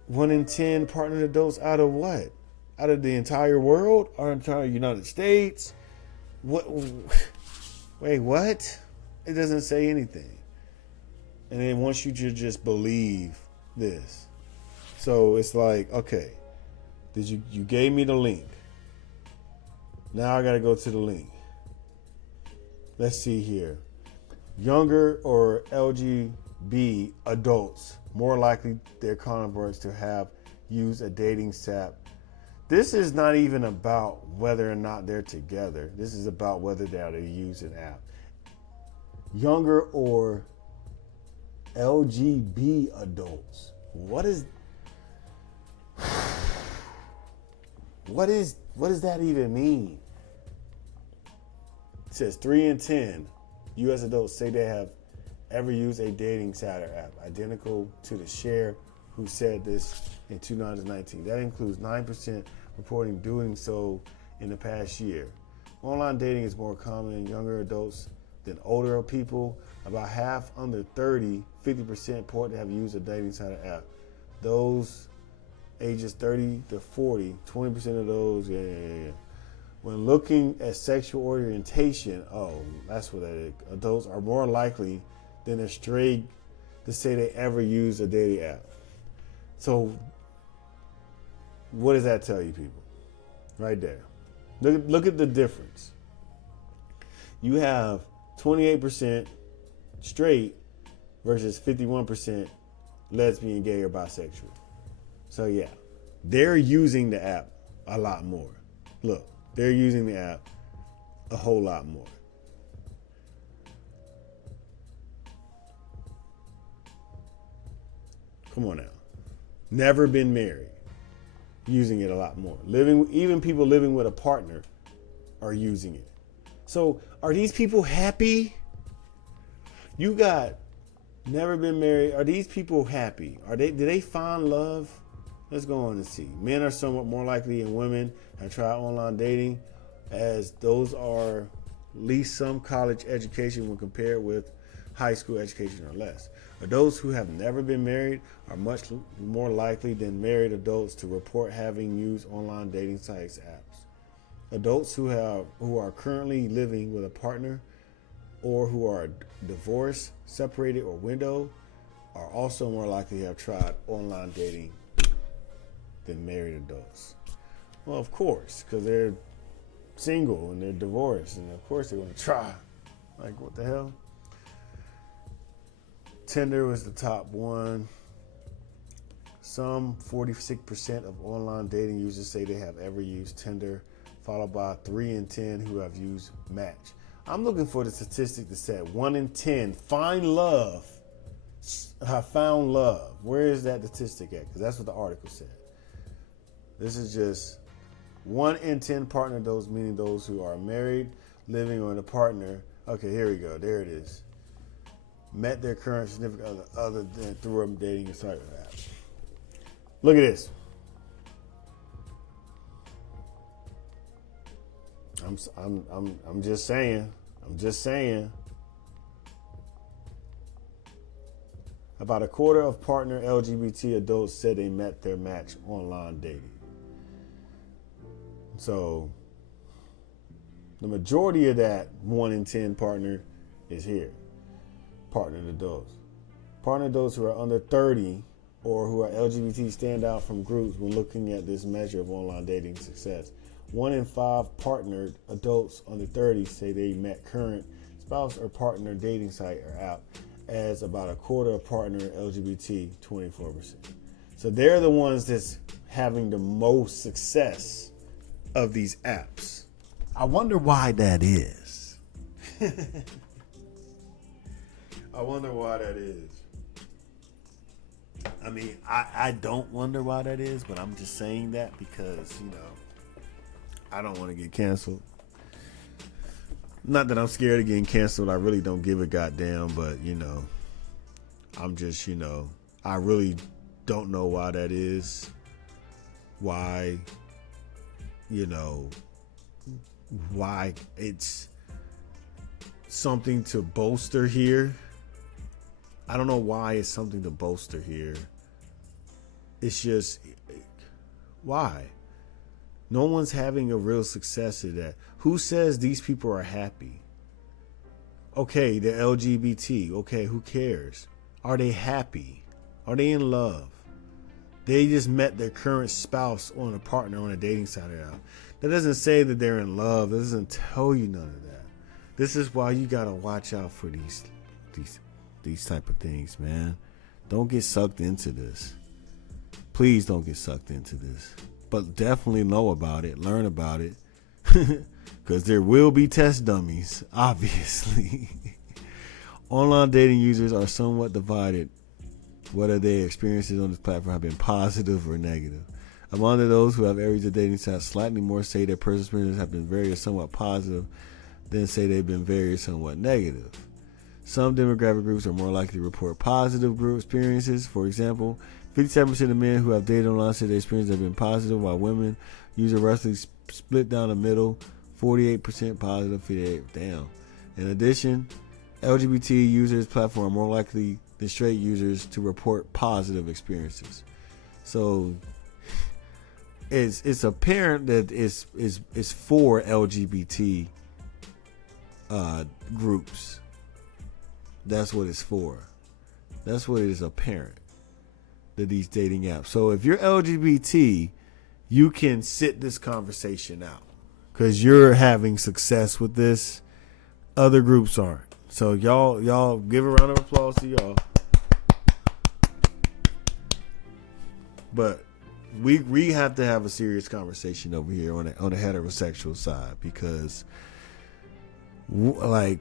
1 in 10 partnered adults out of what? Out of the entire world? Or entire United States? What? Wait, what? It doesn't say anything. And it wants you to just believe this. So it's like, okay, you gave me the link. Now I gotta go to the link. Let's see here. Younger or LGBT adults more likely their converts to have used a dating app. This is not even about whether or not they're together. This is about whether they use an app. Younger or LGBT adults. What does that even mean? It says 3 in 10 U.S. adults say they have ever used a dating site or app, identical to the share who said this in 2019. That includes 9% reporting doing so in the past year. Online dating is more common in younger adults than older people. About half under 30, 50% report to have used a dating site or app. Those ages 30 to 40, 20% of those, yeah. When looking at sexual orientation, that's what that is. Adults are more likely than a straight to say they ever use a dating app. So, what does that tell you, people? Right there. Look at the difference. You have 28% straight versus 51% lesbian, gay, or bisexual. So yeah, they're using the app a lot more. Look, they're using the app a whole lot more. Come on now. Never been married. Using it a lot more. Even people living with a partner are using it. So are these people happy? You got never been married. Are these people happy? Do they find love? Let's go on and see. Men are somewhat more likely than women have tried online dating, as those are at least some college education when compared with high school education or less. Adults who have never been married are much more likely than married adults to report having used online dating sites apps. Adults who are currently living with a partner or who are divorced, separated, or widowed are also more likely to have tried online dating than married adults. Well, of course, because they're single and they're divorced, and of course they're going to try. Like, what the hell? Tinder was the top one. Some 46% of online dating users say they have ever used Tinder, followed by 3 in 10 who have used Match. I'm looking for the statistic that said 1 in 10 have found love. Where is that statistic at? Because that's what the article said. This is just 1 in 10 partner, those meaning those who are married, living, or in a partner. Okay, here we go. There it is. Met their current significant other than through a dating site or app. Look at this. I'm just saying. About a quarter of partner LGBT adults said they met their match online dating. So the majority of that 1 in 10 partner is here. Partnered adults. Partnered adults who are under 30 or who are LGBT stand out from groups when looking at this measure of online dating success. 1 in 5 partnered adults under 30 say they met current spouse or partner dating site or app, as about a quarter of partner LGBT, 24%. So they're the ones that's having the most success of these apps. I wonder why that is. I wonder why that is. I mean, I don't wonder why that is, but I'm just saying that because, I don't want to get canceled. Not that I'm scared of getting canceled. I really don't give a goddamn, but, I'm just, I really don't know why that is. Why, why it's something to bolster here. I don't know why it's something to bolster here. It's just, why? No one's having a real success at that. Who says these people are happy? Okay, they're LGBT. Okay, who cares? Are they happy? Are they in love? They just met their current spouse on a partner on a dating site now. That doesn't say that they're in love. That doesn't tell you none of that. This is why you gotta watch out for these type of things, man. Don't get sucked into this. Please don't get sucked into this. But definitely know about it, learn about it, because there will be test dummies, obviously. Online dating users are somewhat divided whether their experiences on this platform have been positive or negative. Among those who have areas of dating sites, slightly more say their personal experiences have been very or somewhat positive than say they've been very or somewhat negative. Some demographic groups are more likely to report positive group experiences. For example, 57% of men who have dated online say their experiences have been positive, while women user roughly split down the middle, 48% positive, 58% down. In addition, LGBT users platform are more likely than straight users to report positive experiences. So it's apparent that it's for LGBT groups. That's what it's for. That's what it is apparent that these dating apps. So if you're LGBT, you can sit this conversation out because you're having success with this. Other groups aren't. So y'all give a round of applause to y'all. But we have to have a serious conversation over here on the heterosexual side, because like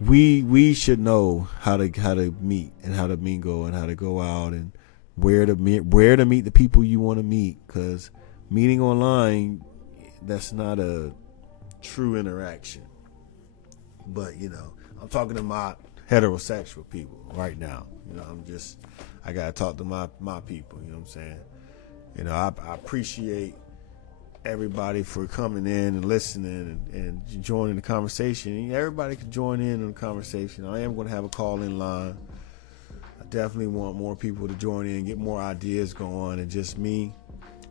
we should know how to meet and how to mingle and how to go out and where to meet the people you want to meet, because meeting online, that's not a true interaction. But I'm talking to my heterosexual people right now. I gotta talk to my people. You know what I'm saying? I appreciate everybody for coming in and listening and joining the conversation. Everybody can join in on the conversation. I am going to have a call-in line. I definitely want more people to join in, get more ideas going than just me.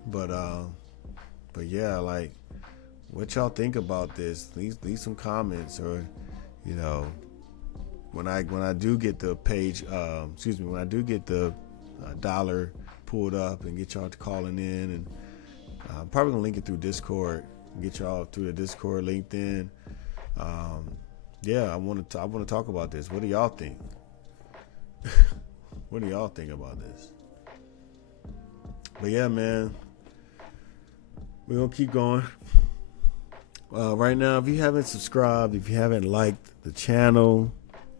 But yeah, like, what y'all think about this? Leave some comments, or when I do get the page, when I do get the dollar pulled up and get y'all to calling in, and I'm probably gonna link it through Discord, get y'all through the Discord, LinkedIn. Yeah, I want to talk about this. What do y'all think? What do y'all think about this? But yeah, man, we're gonna keep going. Right now, if you haven't subscribed, if you haven't liked the channel,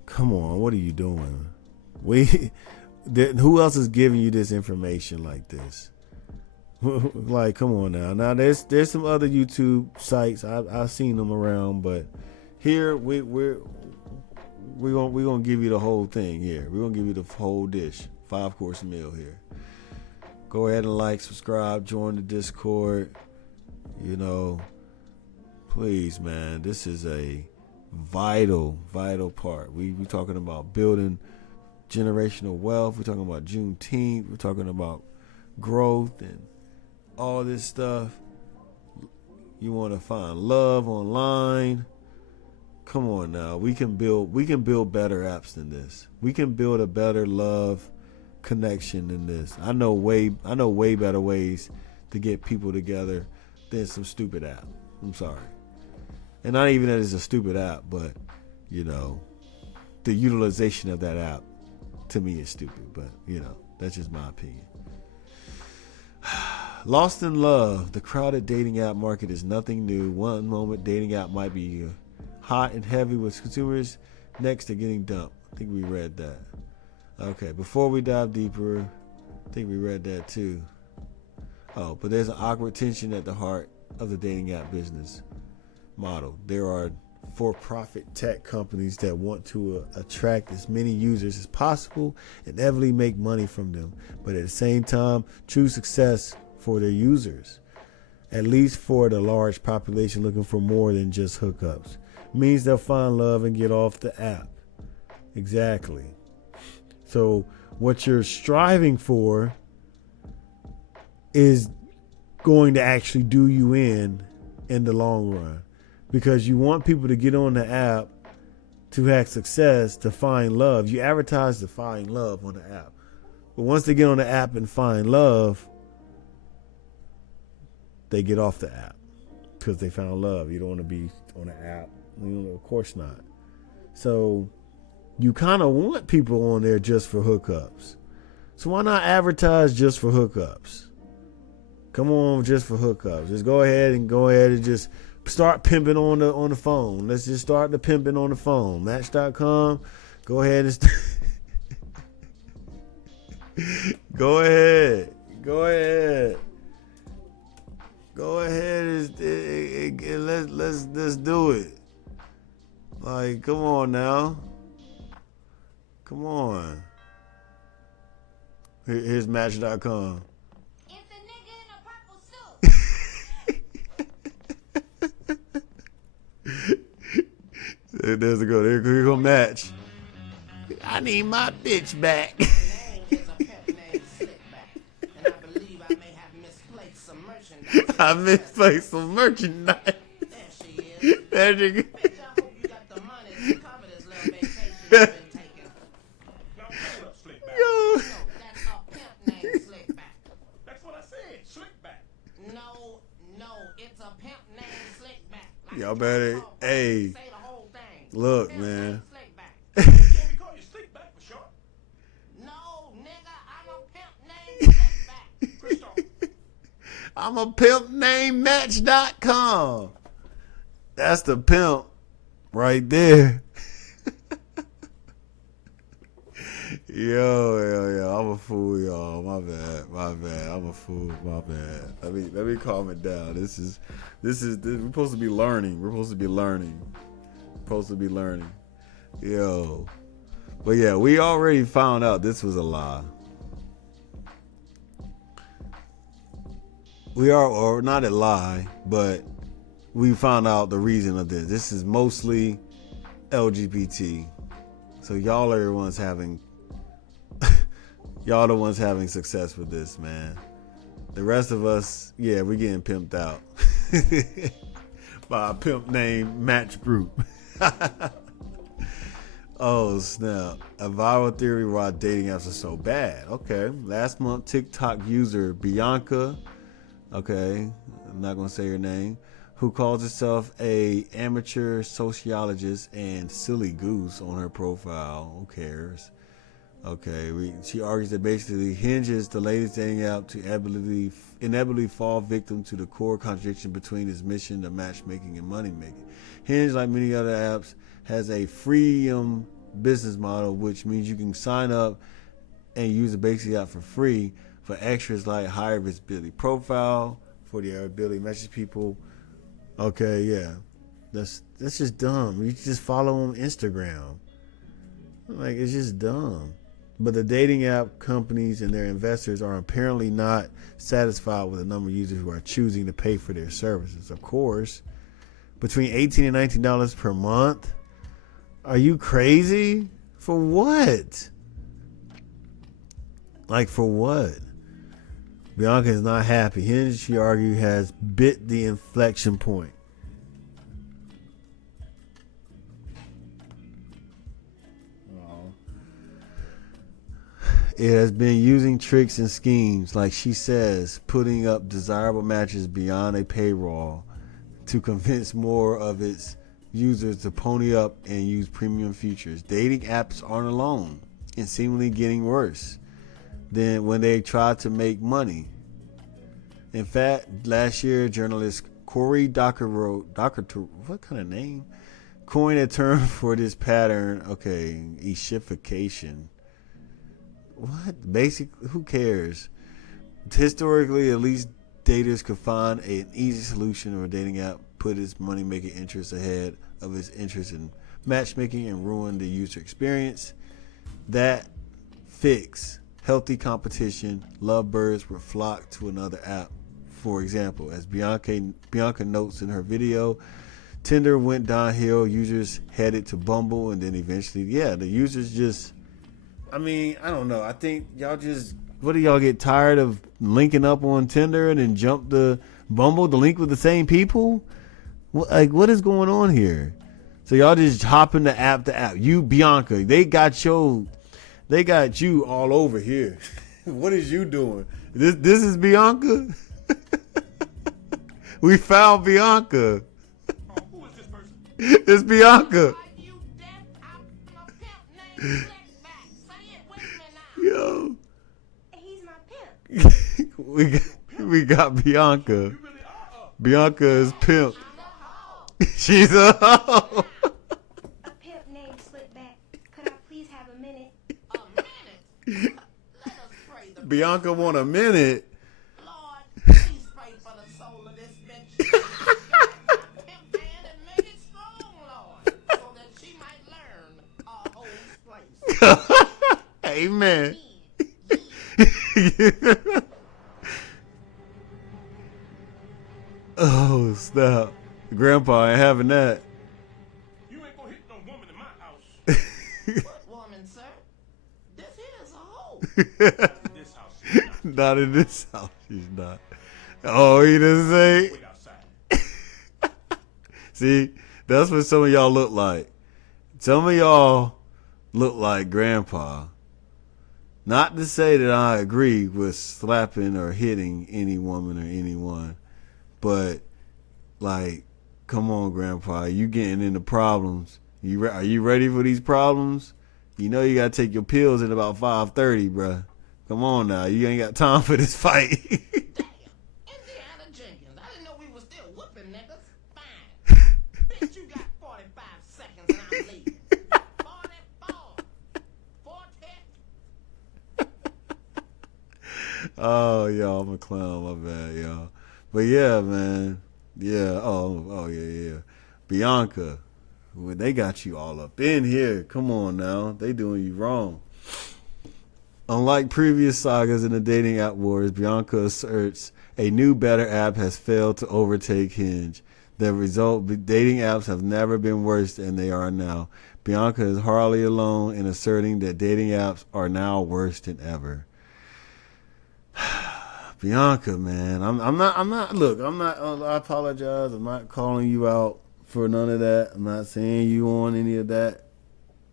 come on, what are you doing? Who else is giving you this information like this? Like, come on now. Now there's some other YouTube sites. I've seen them around, but here we're gonna give you the whole thing here. We're gonna give you the whole dish, 5-course meal here. Go ahead and like, subscribe, join the Discord. Please, man, this is a vital part. We talking about building generational wealth. We're talking about Juneteenth. We're talking about growth and all this stuff. You want to find love online? Come on now. We can build better apps than this. We can build a better love connection than this. I know way better ways to get people together than some stupid app. I'm sorry. And not even that it's a stupid app, but the utilization of that app to me is stupid. But that's just my opinion. Lost in love. The crowded dating app market is nothing new. One moment dating app might be hot and heavy with consumers, next to getting dumped. I think we read that. Okay, before we dive deeper, I think we read that too. Oh, but there's an awkward tension at the heart of the dating app business model. There are for-profit tech companies that want to attract as many users as possible and inevitably make money from them, but at the same time choose success for their users, at least for the large population looking for more than just hookups. It means they'll find love and get off the app. Exactly. So what you're striving for is going to actually do you in the long run, because you want people to get on the app to have success, to find love. You advertise to find love on the app, but once they get on the app and find love, they get off the app because they found love. You don't want to be on the app, of course not. So you kind of want people on there just for hookups. So why not advertise just for hookups? Come on, just for hookups. Just go ahead and just start pimping on the phone. Let's just start the pimping on the phone. Match.com. Go ahead and go ahead and let's do it. Like, come on now. Come on. Here's Match.com. It's a nigga in a purple suit. There's a go. Here go Match. I need my bitch back. My name is a pimp named Slickback, and I believe I may have misplaced some merchandise. I misplaced some merchandise. There she is. There you go. Bitch, I hope you got the money to cover this little vacation you've been taking. Now, hold up, Slickback. Yo. No, that's a pimp named Slickback. That's what I said, Slickback. No, it's a pimp named Slickback. Like Y'all better, hey, say the whole thing. look, Pimp man. named Slickback. Can we call you Slickback for short? No, nigga, I'm a pimp named Slickback. Christoph. I'm a pimp named Match.com. That's the pimp right there. Yo, I'm a fool, y'all. My bad. I'm a fool. My bad. Let me calm it down. This is we're supposed to be learning. Yo. But yeah, we already found out this was a lie. Or not a lie, but we found out the reason of this. This is mostly LGBT. So y'all are the ones having success with this, man. The rest of us, yeah, we're getting pimped out by a pimp named Match Group. Oh, snap. A viral theory why dating apps are so bad. Okay. Last month, TikTok user Bianca, okay, I'm not going to say her name, who calls herself a amateur sociologist and silly goose on her profile. Who cares? Okay, she argues that basically Hinge is the latest dating app to inevitably fall victim to the core contradiction between its mission of matchmaking and money making. Hinge, like many other apps, has a freemium business model, which means you can sign up and use the basic app for free for extras like higher visibility profile, for the ability to message people. Okay, yeah, that's just dumb. You just follow on Instagram. Like, it's just dumb. But the dating app companies and their investors are apparently not satisfied with the number of users who are choosing to pay for their services. Of course, between $18 and $19 per month. Are you crazy? For what? Like, for what? Bianca is not happy. Hinge, she argued, has bit the inflection point. It has been using tricks and schemes, like she says, putting up desirable matches beyond a paywall to convince more of its users to pony up and use premium features. Dating apps aren't alone in seemingly getting worse than when they try to make money. In fact, last year, journalist Corey Dockerow, what kind of name? Coined a term for this pattern. Okay, eshification. What? Basically, who cares? Historically, at least daters could find an easy solution or a dating app put its money-making interests ahead of its interest in matchmaking and ruin the user experience. That fix healthy competition, lovebirds would flock to another app. For example, as Bianca notes in her video, Tinder went downhill, users headed to Bumble, and then eventually, the users just, I don't know. I think y'all just, what do y'all get tired of linking up on Tinder and then jump to Bumble to link with the same people? What is going on here? So y'all just hopping the app to app. You, Bianca, they got you all over here. What is you doing? This is Bianca? We found Bianca. Oh, who is this person? It's Bianca. Are you deaf? I'm a pimp named Slickback. Say it with me now. Yo. He's my pimp. we got Bianca. You really are. Bianca is pimp. I'm a hoe. She's a hoe. A pimp named Slickback. Could I please have a minute? A minute. Let us pray the Bianca want a minute. Lord, please pray for the soul of this bitch. God, my pimp hand and make it strong, Lord, so that she might learn a holy place. Amen. Oh, snap. Grandpa ain't having that. You ain't gonna hit no woman in my house. What woman, sir? This here is a hoe. In this house, she's not. Not in this house. She's not. Oh, he didn't say. Wait outside. See, that's what some of y'all look like. Some of y'all look like Grandpa. Not to say that I agree with slapping or hitting any woman or anyone, but like, come on, Grandpa, you getting into problems. Are you ready for these problems? You know you gotta take your pills at about 5:30, bruh. Come on now, you ain't got time for this fight. Damn. Indiana Jenkins. I didn't know we were still whooping niggas. Fine. Bitch, you got 45 seconds and I'm leaving. 44. 40. Oh, y'all, I'm a clown. My bad, y'all. But yeah, man. Yeah. Oh, yeah. Bianca, well, they got you all up in here. Come on now. They doing you wrong. Unlike previous sagas in the dating app wars, Bianca asserts a new, better app has failed to overtake Hinge. The result, dating apps have never been worse than they are now. Bianca is hardly alone in asserting that dating apps are now worse than ever. Bianca, man, I'm not. Look, I apologize. I'm not calling you out for none of that. I'm not saying you on any of that.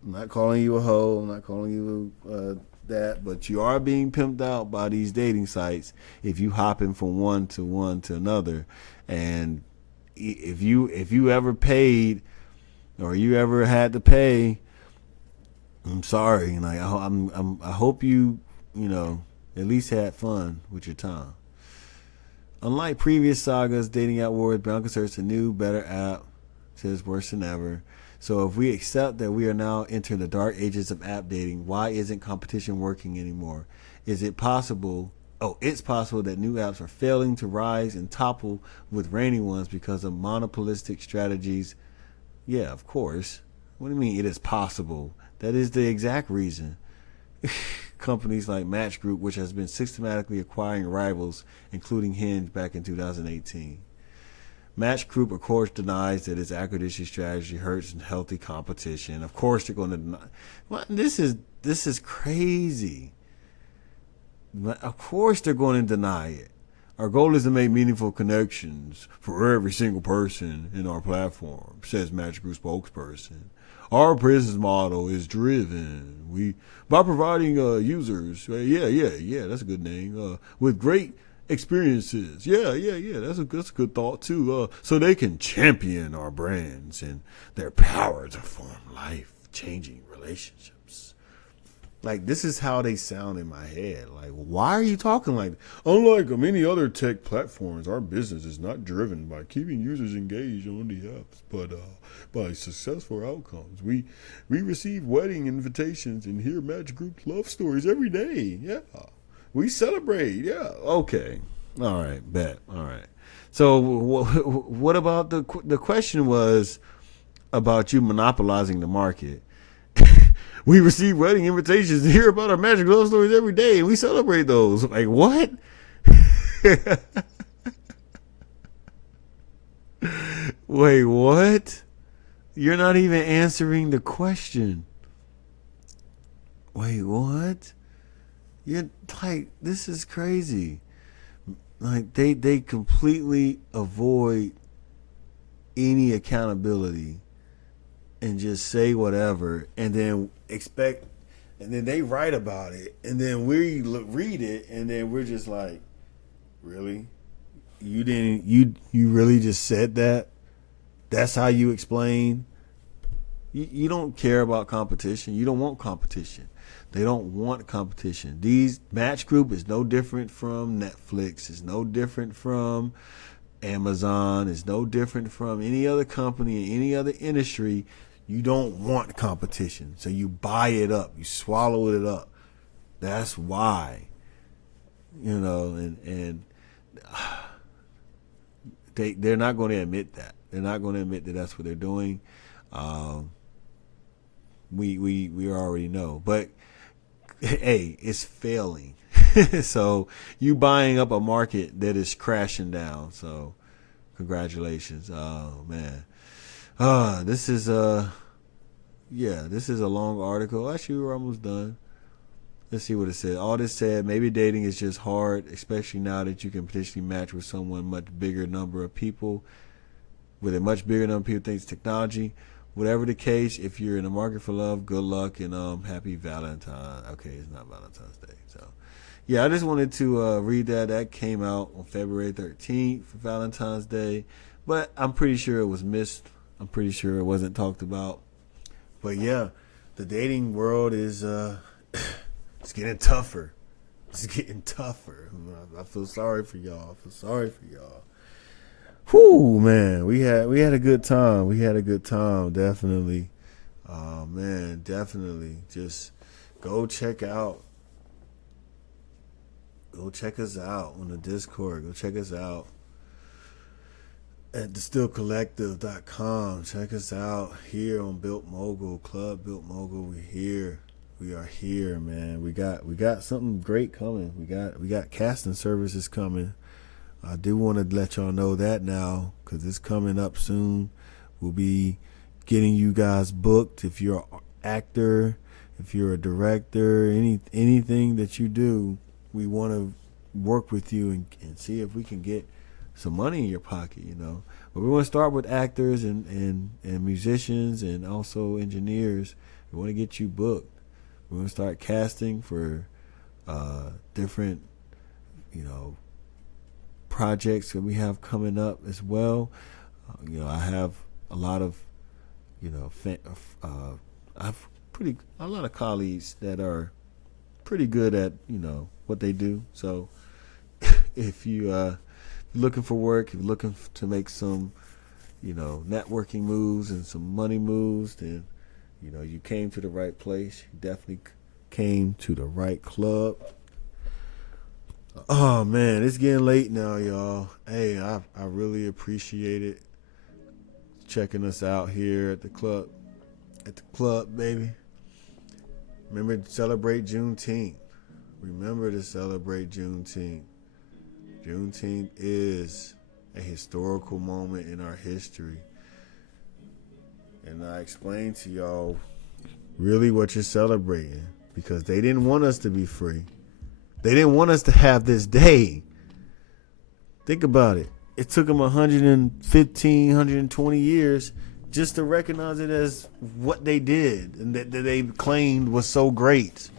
I'm not calling you a hoe. I'm not calling you that. But you are being pimped out by these dating sites if you hopping from one to another. And if you ever paid or you ever had to pay, I'm sorry. Like I hope you at least had fun with your time. Unlike previous sagas, dating app wars, Bianca asserts a new, better app. Says worse than ever. So if we accept that we are now entering the dark ages of app dating, why isn't competition working anymore? Is it possible? Oh, it's possible that new apps are failing to rise and topple with reigning ones because of monopolistic strategies. Yeah, of course. What do you mean it is possible? That is the exact reason. Companies like Match Group, which has been systematically acquiring rivals, including Hinge back in 2018. Match Group, of course, denies that its acquisition strategy hurts healthy competition. Of course, they're going to deny. Well, this is crazy. Of course, they're going to deny it. Our goal is to make meaningful connections for every single person in our platform, says Match Group spokesperson. Our business model is driven by providing users. Yeah, that's a good name. With great experiences. Yeah, that's a good thought too. So they can champion our brands and their power to form life-changing relationships. Like, this is how they sound in my head. Like, why are you talking like that? Unlike many other tech platforms, our business is not driven by keeping users engaged on the apps, but by successful outcomes. We receive wedding invitations and hear Match Group love stories every day. Yeah. We celebrate. Yeah. Okay. All right. Bet. All right. So what about the question was, about you monopolizing the market. We receive wedding invitations to hear about our magic love stories every day, and we celebrate those. Like, what? Wait, what? You're not even answering the question. Wait, what? You're like, this is crazy. Like, they completely avoid any accountability and just say whatever, and then expect, and then they write about it, and then we read it, and then we're just like, really? You didn't, you really just said that? That's how you explain? You don't care about competition. You don't want competition. They don't want competition. These Match Group is no different from Netflix. It's no different from Amazon. It's no different from any other company in any other industry. You don't want competition, so you buy it up. You swallow it up. That's why, and they're not going to admit that. They're not going to admit that that's what they're doing. We already know, but hey, it's failing. So you buying up a market that is crashing down. So congratulations. Oh man. This is this is a long article. Actually, we're almost done. Let's see what it said. All this said, maybe dating is just hard, especially now that you can potentially match with someone much bigger number of people, with a much bigger number of people thanks to technology. Whatever the case, if you're in the market for love, good luck and happy Valentine. Okay, it's not Valentine's Day. So, yeah, I just wanted to read that. That came out on February 13th for Valentine's Day, but I'm pretty sure it was missed. I'm pretty sure it wasn't talked about. But yeah, the dating world is it's getting tougher. It's getting tougher. I feel sorry for y'all. Whew, man, we had a good time. Definitely. Oh man, definitely. Just go check us out on the Discord. Go check us out at thestillcollective.com. Check us out here on Bilt Mogol, Club Bilt Mogol. We are here, man. We got something great coming. We got casting services coming. I do want to let y'all know that now, because it's coming up soon. We'll be getting you guys booked. If you're an actor, if you're a director, anything that you do, we want to work with you and see if we can get some money in your pocket, But we want to start with actors and musicians and also engineers. We want to get you booked. We want to start casting for different, projects that we have coming up as well. I have a lot of, I have a lot of colleagues that are pretty good at, what they do. So if you looking for work, if you're looking to make some, networking moves and some money moves, then, you came to the right place. You definitely came to the right club. Oh man, it's getting late now, y'all. Hey, I really appreciate it. Checking us out here at the club. Baby. Remember to celebrate Juneteenth. Juneteenth is a historical moment in our history. And I explained to y'all really what you're celebrating, because they didn't want us to be free. They didn't want us to have this day. Think about it. It took them 115, 120 years just to recognize it as what they did and that they claimed was so great.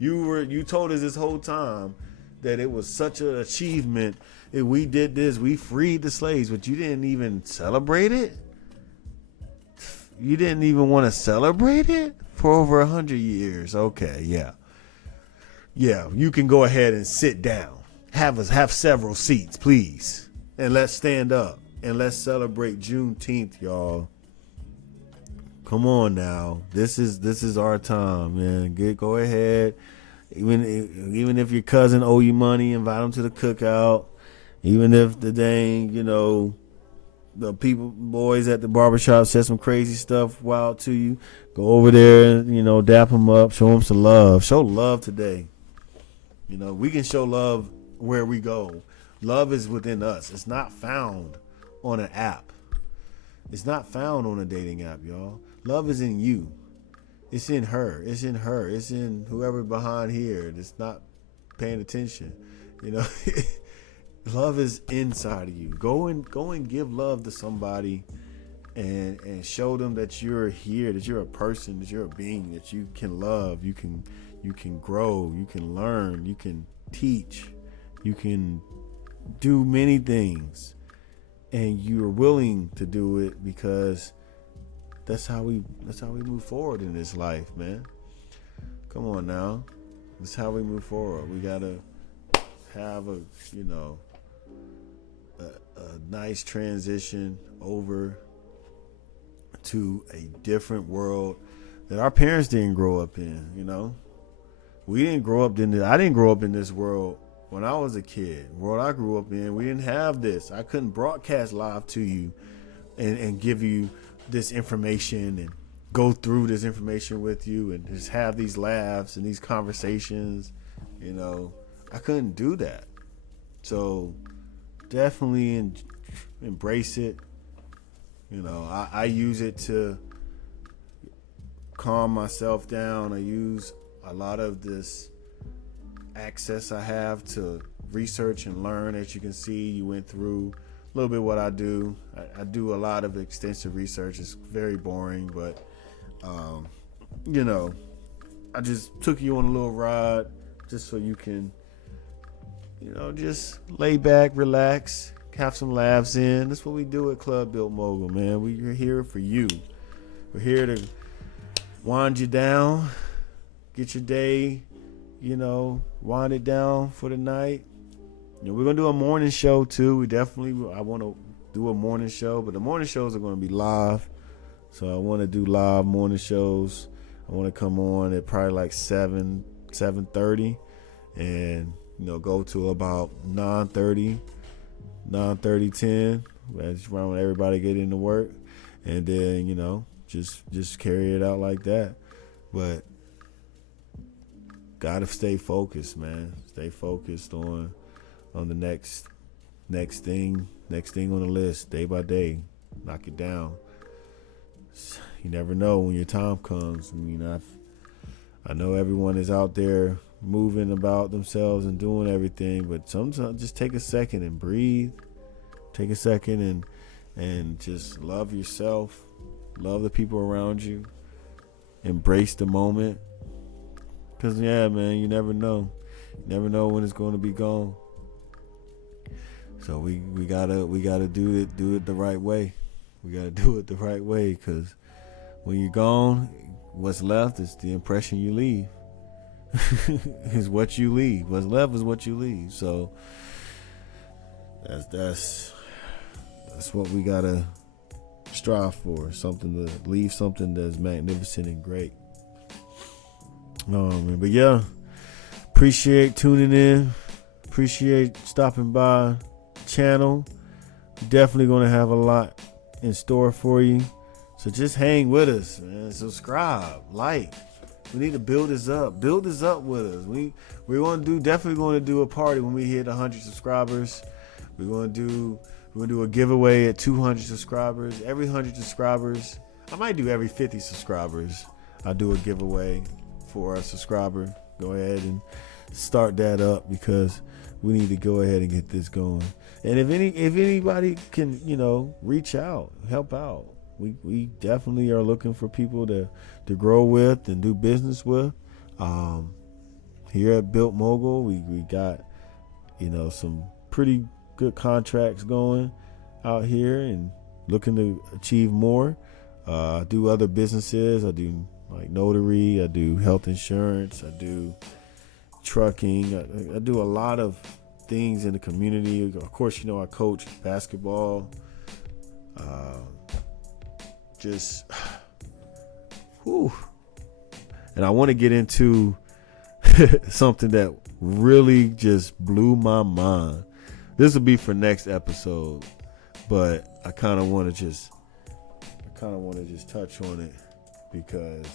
You told us this whole time that it was such an achievement. If we did this, we freed the slaves, but you didn't even celebrate it? You didn't even want to celebrate it for over 100 years. Okay, yeah. Yeah, you can go ahead and sit down. Have several seats, please. And let's stand up and let's celebrate Juneteenth, y'all. Come on now. This is our time, man. Go ahead. Even if your cousin owe you money, invite them to the cookout. Even if the dang, the people, boys at the barbershop said some crazy stuff wild to you, go over there and, dap them up, show them some love. Show love today. We can show love where we go. Love is within us. It's not found on an app. It's not found on a dating app, y'all. Love is in you. It's in her. It's in her. It's in whoever behind here that's not paying attention. Love is inside of you. Go and give love to somebody and show them that you're here, that you're a person, that you're a being, that you can love, you can grow, you can learn, you can teach, you can do many things, and you're willing to do it because that's how we move forward in this life, man. Come on now. That's how we move forward. We gotta have a nice transition over to a different world that our parents didn't grow up in. We didn't grow up in I didn't grow up in this world when I was a kid. The world I grew up in, we didn't have this. I couldn't broadcast live to you and give you this information and go through this information with you and just have these laughs and these conversations. I couldn't do that. So definitely embrace it. I use it to calm myself down. I use a lot of this access I have to research and learn. As you can see, you went through a little bit what I do. I do a lot of extensive research. It's very boring, but I just took you on a little ride just so you can just lay back, relax, have some laughs in. That's what we do at Club Bilt Mogol, man. We're here for you. We're here to wind you down, get your day, wind it down for the night. We're going to do a morning show too. I want to do a morning show, but the morning shows are going to be live. So I want to do live morning shows. I want to come on at probably like 7:30 and go to about 9:30, 10. That's around when everybody get into work, and then just carry it out like that. But gotta stay focused, man. Stay focused on the next thing on the list, day by day. Knock it down. You never know when your time comes. I know everyone is out there moving about themselves and doing everything, but sometimes just take a second and breathe. Take a second and just love yourself, love the people around you, embrace the moment. Cause man, you never know when it's going to be gone. So we gotta do it the right way. We gotta do it the right way, cause when you're gone, what's left is the impression you leave. Is what you leave. What's left is what you leave. So that's what we gotta strive for. Something to leave, something that's magnificent and great. But yeah, appreciate tuning in. Appreciate stopping by the channel. Definitely gonna have a lot in store for you. So just hang with us, man. Subscribe, like. We need to build this up. Build this up with us. We're definitely going to do a party when we hit 100 subscribers. We're going to do a giveaway at 200 subscribers. Every 100 subscribers, I might do every 50 subscribers. I'll do a giveaway for a subscriber. Go ahead and start that up because we need to go ahead and get this going. And if anybody can, reach out, help out. We definitely are looking for people to grow with and do business with. Here at Bilt Mogol, we got some pretty good contracts going out here and looking to achieve more. I do other businesses. I do like notary. I do health insurance. I do trucking. I do a lot of things in the community. Of course, I coach basketball. And I want to get into something that really just blew my mind. This will be for next episode, but I kind of want to just touch on it because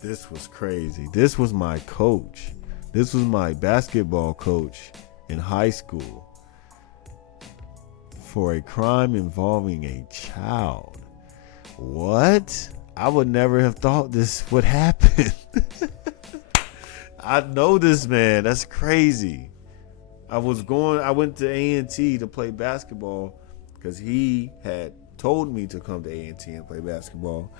this was crazy. This was my coach. This was my basketball coach in high school for a crime involving a child. What? I would never have thought this would happen. I know this man. That's crazy. I went to A&T to play basketball because he had told me to come to A&T and play basketball.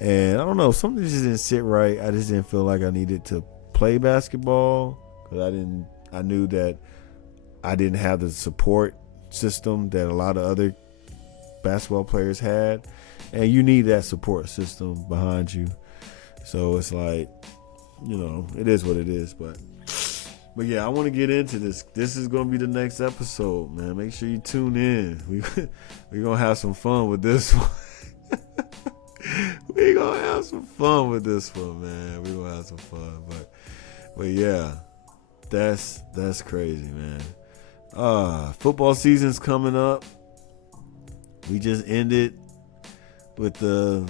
And I don't know, something just didn't sit right. I just didn't feel like I needed to play basketball because I knew that I didn't have the support system that a lot of other basketball players had. And you need that support system behind you. So it's like, it is what it is. But yeah, I want to get into this. This is going to be the next episode, man. Make sure you tune in. We're going to have some fun with this one. We're going to have some fun with this one, man. We're going to have some fun. But yeah, that's crazy, man. Football season's coming up. We just ended with the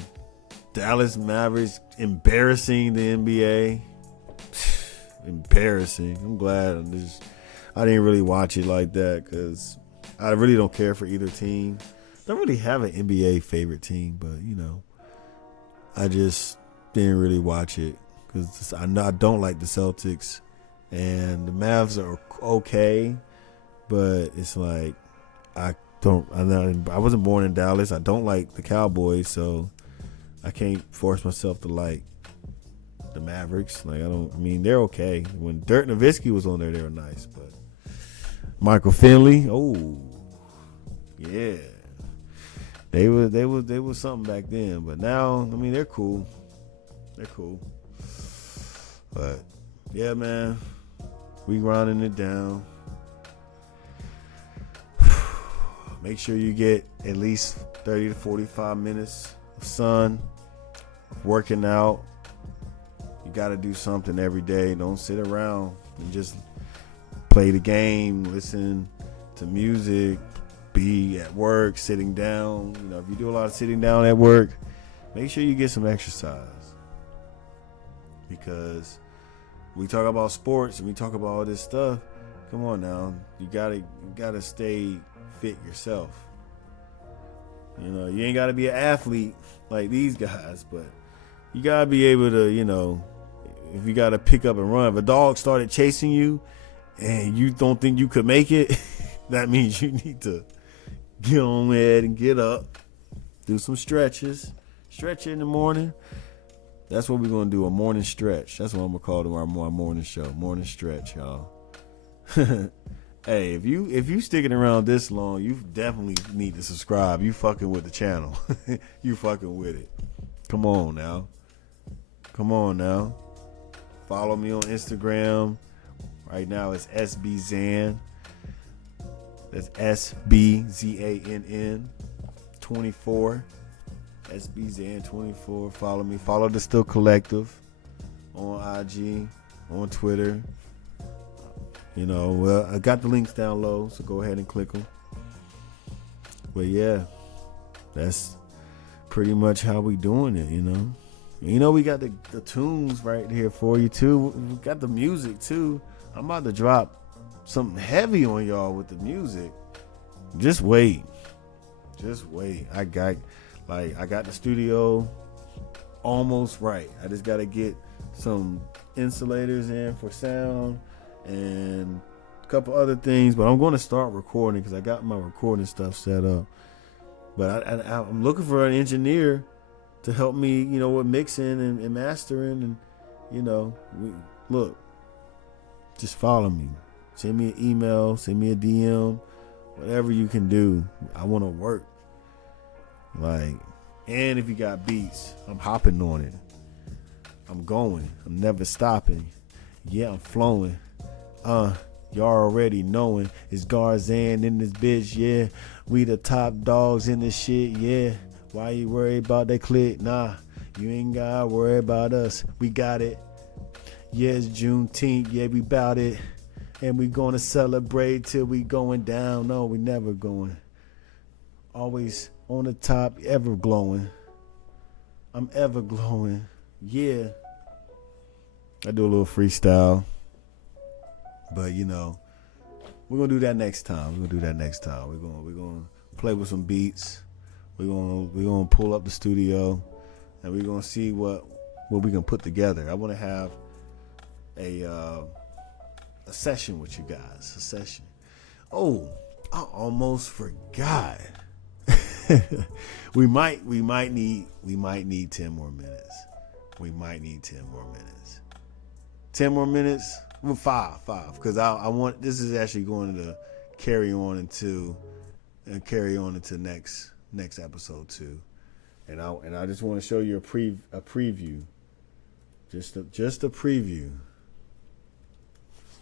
Dallas Mavericks embarrassing the NBA. Embarrassing. I'm glad I didn't really watch it like that because I really don't care for either team. Don't really have an NBA favorite team, but I just didn't really watch it because I don't like the Celtics, and the Mavs are okay, but it's like I wasn't born in Dallas. I don't like the Cowboys, so I can't force myself to like the Mavericks. They're okay. When Dirk Nowitzki was on there, they were nice, but Michael Finley, oh yeah, they were something back then. But now, they're cool. They're cool. But yeah, man, we grinding it down. Make sure you get at least 30 to 45 minutes of sun, working out. You got to do something every day. Don't sit around and just play the game, listen to music, be at work, sitting down. If you do a lot of sitting down at work, make sure you get some exercise. Because we talk about sports and we talk about all this stuff. Come on now. You gotta stay fit yourself. You ain't gotta be an athlete like these guys, but you gotta be able to, if you gotta pick up and run. If a dog started chasing you and you don't think you could make it, that means you need to get on ahead and get up, do some stretches, stretch in the morning. That's what we're gonna do, a morning stretch. That's what I'm gonna call our morning show, morning stretch, y'all. Hey, if you sticking around this long, you definitely need to subscribe. You fucking with the channel. You fucking with it. Come on now. Follow me on Instagram. Right now it's SBZann. That's SBZANN 24. SBZann 24. Follow me. Follow the Still Collective on IG, on Twitter. I got the links down low, so go ahead and click them. But yeah, that's pretty much how we doing it, we got the tunes right here for you too. We got the music too. I'm about to drop something heavy on y'all with the music. Just wait. I got the studio almost right. I just got to get some insulators in for sound and a couple other things, but I'm going to start recording because I got my recording stuff set up. But I'm looking for an engineer to help me, with mixing and mastering, and just follow me. Send me an email, send me a DM, whatever you can do. I want to work. And if you got beats, I'm hopping on it. I'm going. I'm never stopping. Yeah, I'm flowing. Y'all already knowing it's Garrzann in this bitch, yeah. We the top dogs in this shit, yeah. Why you worry about that click? Nah, you ain't gotta worry about us. We got it. Yeah, it's Juneteenth, yeah, we bout it. And we gonna celebrate till we going down. No, we never going. Always on the top, ever glowing. I'm ever glowing. Yeah. I do a little freestyle. But you know, we're gonna do that next time. We're gonna play with some beats. We're gonna pull up the studio and we're gonna see what we can put together. I wanna have a session with you guys. A session. Oh, I almost forgot. we might need 10 more minutes. We might need 10 more minutes. 10 more minutes? Well, five. Because I want, this is actually going to carry on into next episode too. And I just want to show you a preview. Just a preview.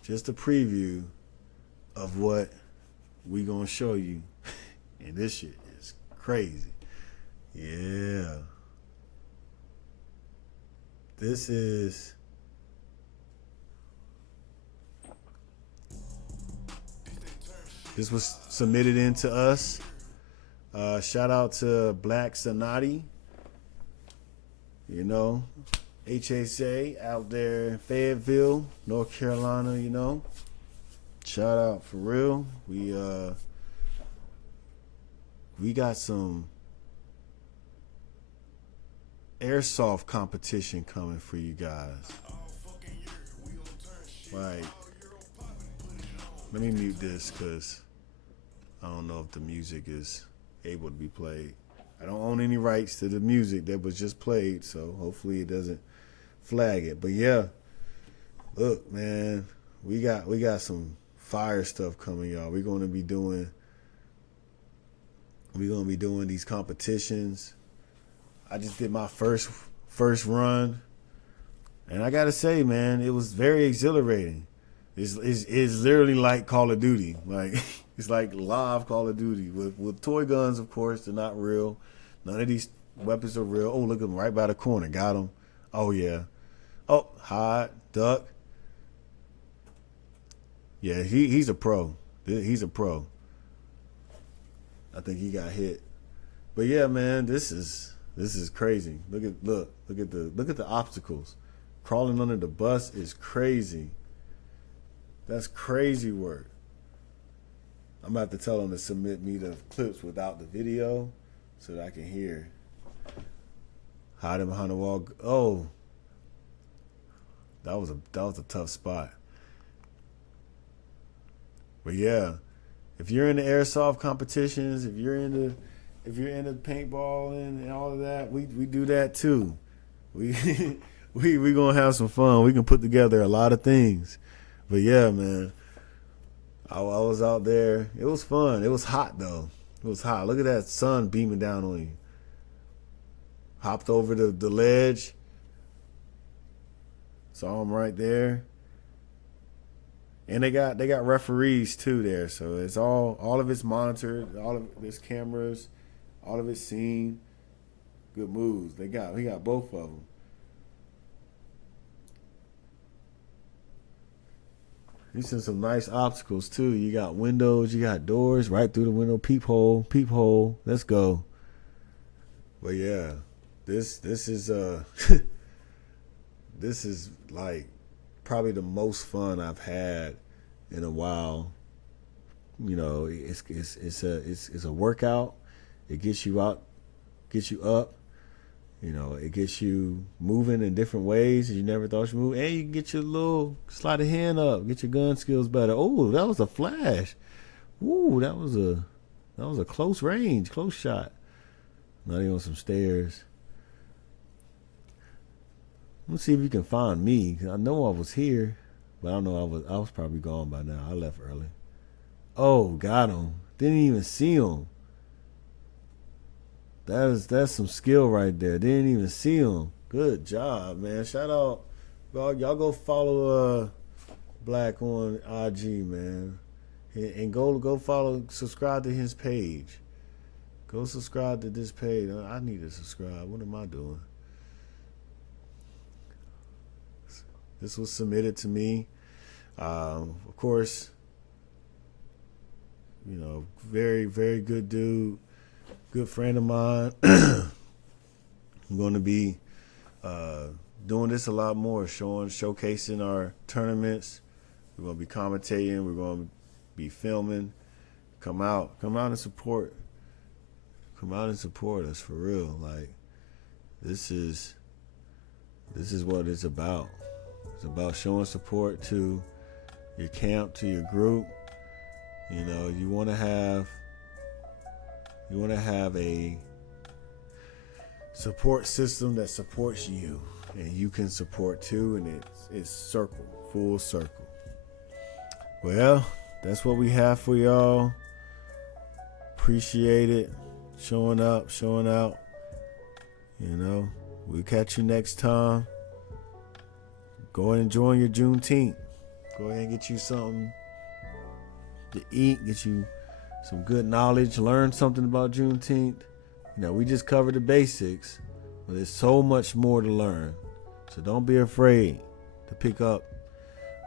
Just a preview of what we gonna show you. And this shit is crazy. Yeah. This was submitted into us. Shout out to Black Sonati. You know, HSA out there in Fayetteville, North Carolina, you know. Shout out for real. We got some airsoft competition coming for you guys. Like, let me mute this because I don't know if the music is able to be played. I don't own any rights to the music that was just played, so hopefully it doesn't flag it. But yeah, look, man, we got some fire stuff coming, y'all. We're gonna be doing these competitions. I just did my first run, and I gotta say, man, it was very exhilarating. It's literally like Call of Duty. Like it's like live Call of Duty with toy guns, of course. They're not real. None of these weapons are real. Oh, look at him right by the corner. Got him. Oh yeah. Oh, hide, duck. Yeah, he's a pro. He's a pro. I think he got hit. But yeah, man, this is crazy. Look at the obstacles. Crawling under the bus is crazy. That's crazy work. I'm about to tell them to submit me the clips without the video so that I can hear. Hiding behind the wall. Oh, that was a tough spot. But yeah, if you're into airsoft competitions, if you're into paintball and all of that, we do that too. We gonna have some fun. We can put together a lot of things. But yeah, man, I was out there. It was fun. It was hot though. It was hot. Look at that sun beaming down on you. Hopped over the ledge. Saw him right there. And they got referees too there, so it's all of it's monitored, all of it's cameras, all of it's seen. Good moves. We got both of them. These are some nice obstacles too. You got windows, you got doors right through the window. Peephole. Let's go. But yeah, this is this is like probably the most fun I've had in a while. You know, it's a workout. It gets you out, gets you up. You know, it gets you moving in different ways you never thought you move, and you can get your little sleight of hand up, get your gun skills better. Oh, that was a flash. Ooh, that was a close range, close shot. Not even on some stairs. Let's see if you can find me. I know I was here, but I don't know I was probably gone by now. I left early. Oh, got him. Didn't even see him. That's some skill right there. Didn't even see him. Good job, man. Shout out. Y'all go follow Black on IG, man. And go follow, subscribe to his page. Go subscribe to this page. I need to subscribe. What am I doing? This was submitted to me. Of course, you know, very, very good dude. good friend of mine. I'm going to be doing this a lot more, showcasing our tournaments. We're going to be commentating. We're going to be filming. Come out and support. Come out and support us for real. Like, this is what it's about. It's about showing support to your camp, to your group. You know, you want to have a support system that supports you, and you can support too, and it's full circle. Well, that's what we have for y'all. Appreciate it. Showing up, showing out. You know, we'll catch you next time. Go and enjoy your Juneteenth. Go ahead and get you something to eat, get you some good knowledge, learn something about Juneteenth. You know, we just covered the basics, but there's so much more to learn. So don't be afraid to pick up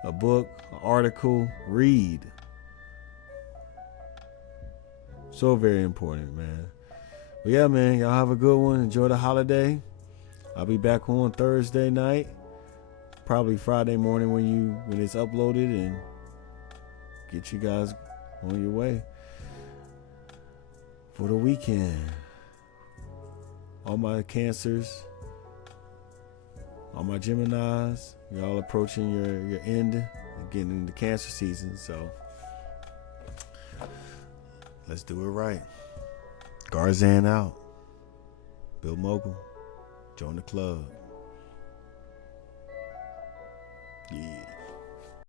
a book, an article, read. So very important, man. But yeah, man, y'all have a good one. Enjoy the holiday. I'll be back on Thursday night, probably Friday morning when it's uploaded, and get you guys on your way for the weekend. All my Cancers, all my Geminis, y'all approaching your end, getting into Cancer season, so let's do it right. Garrzann out. Bilt Mogol. Join the club.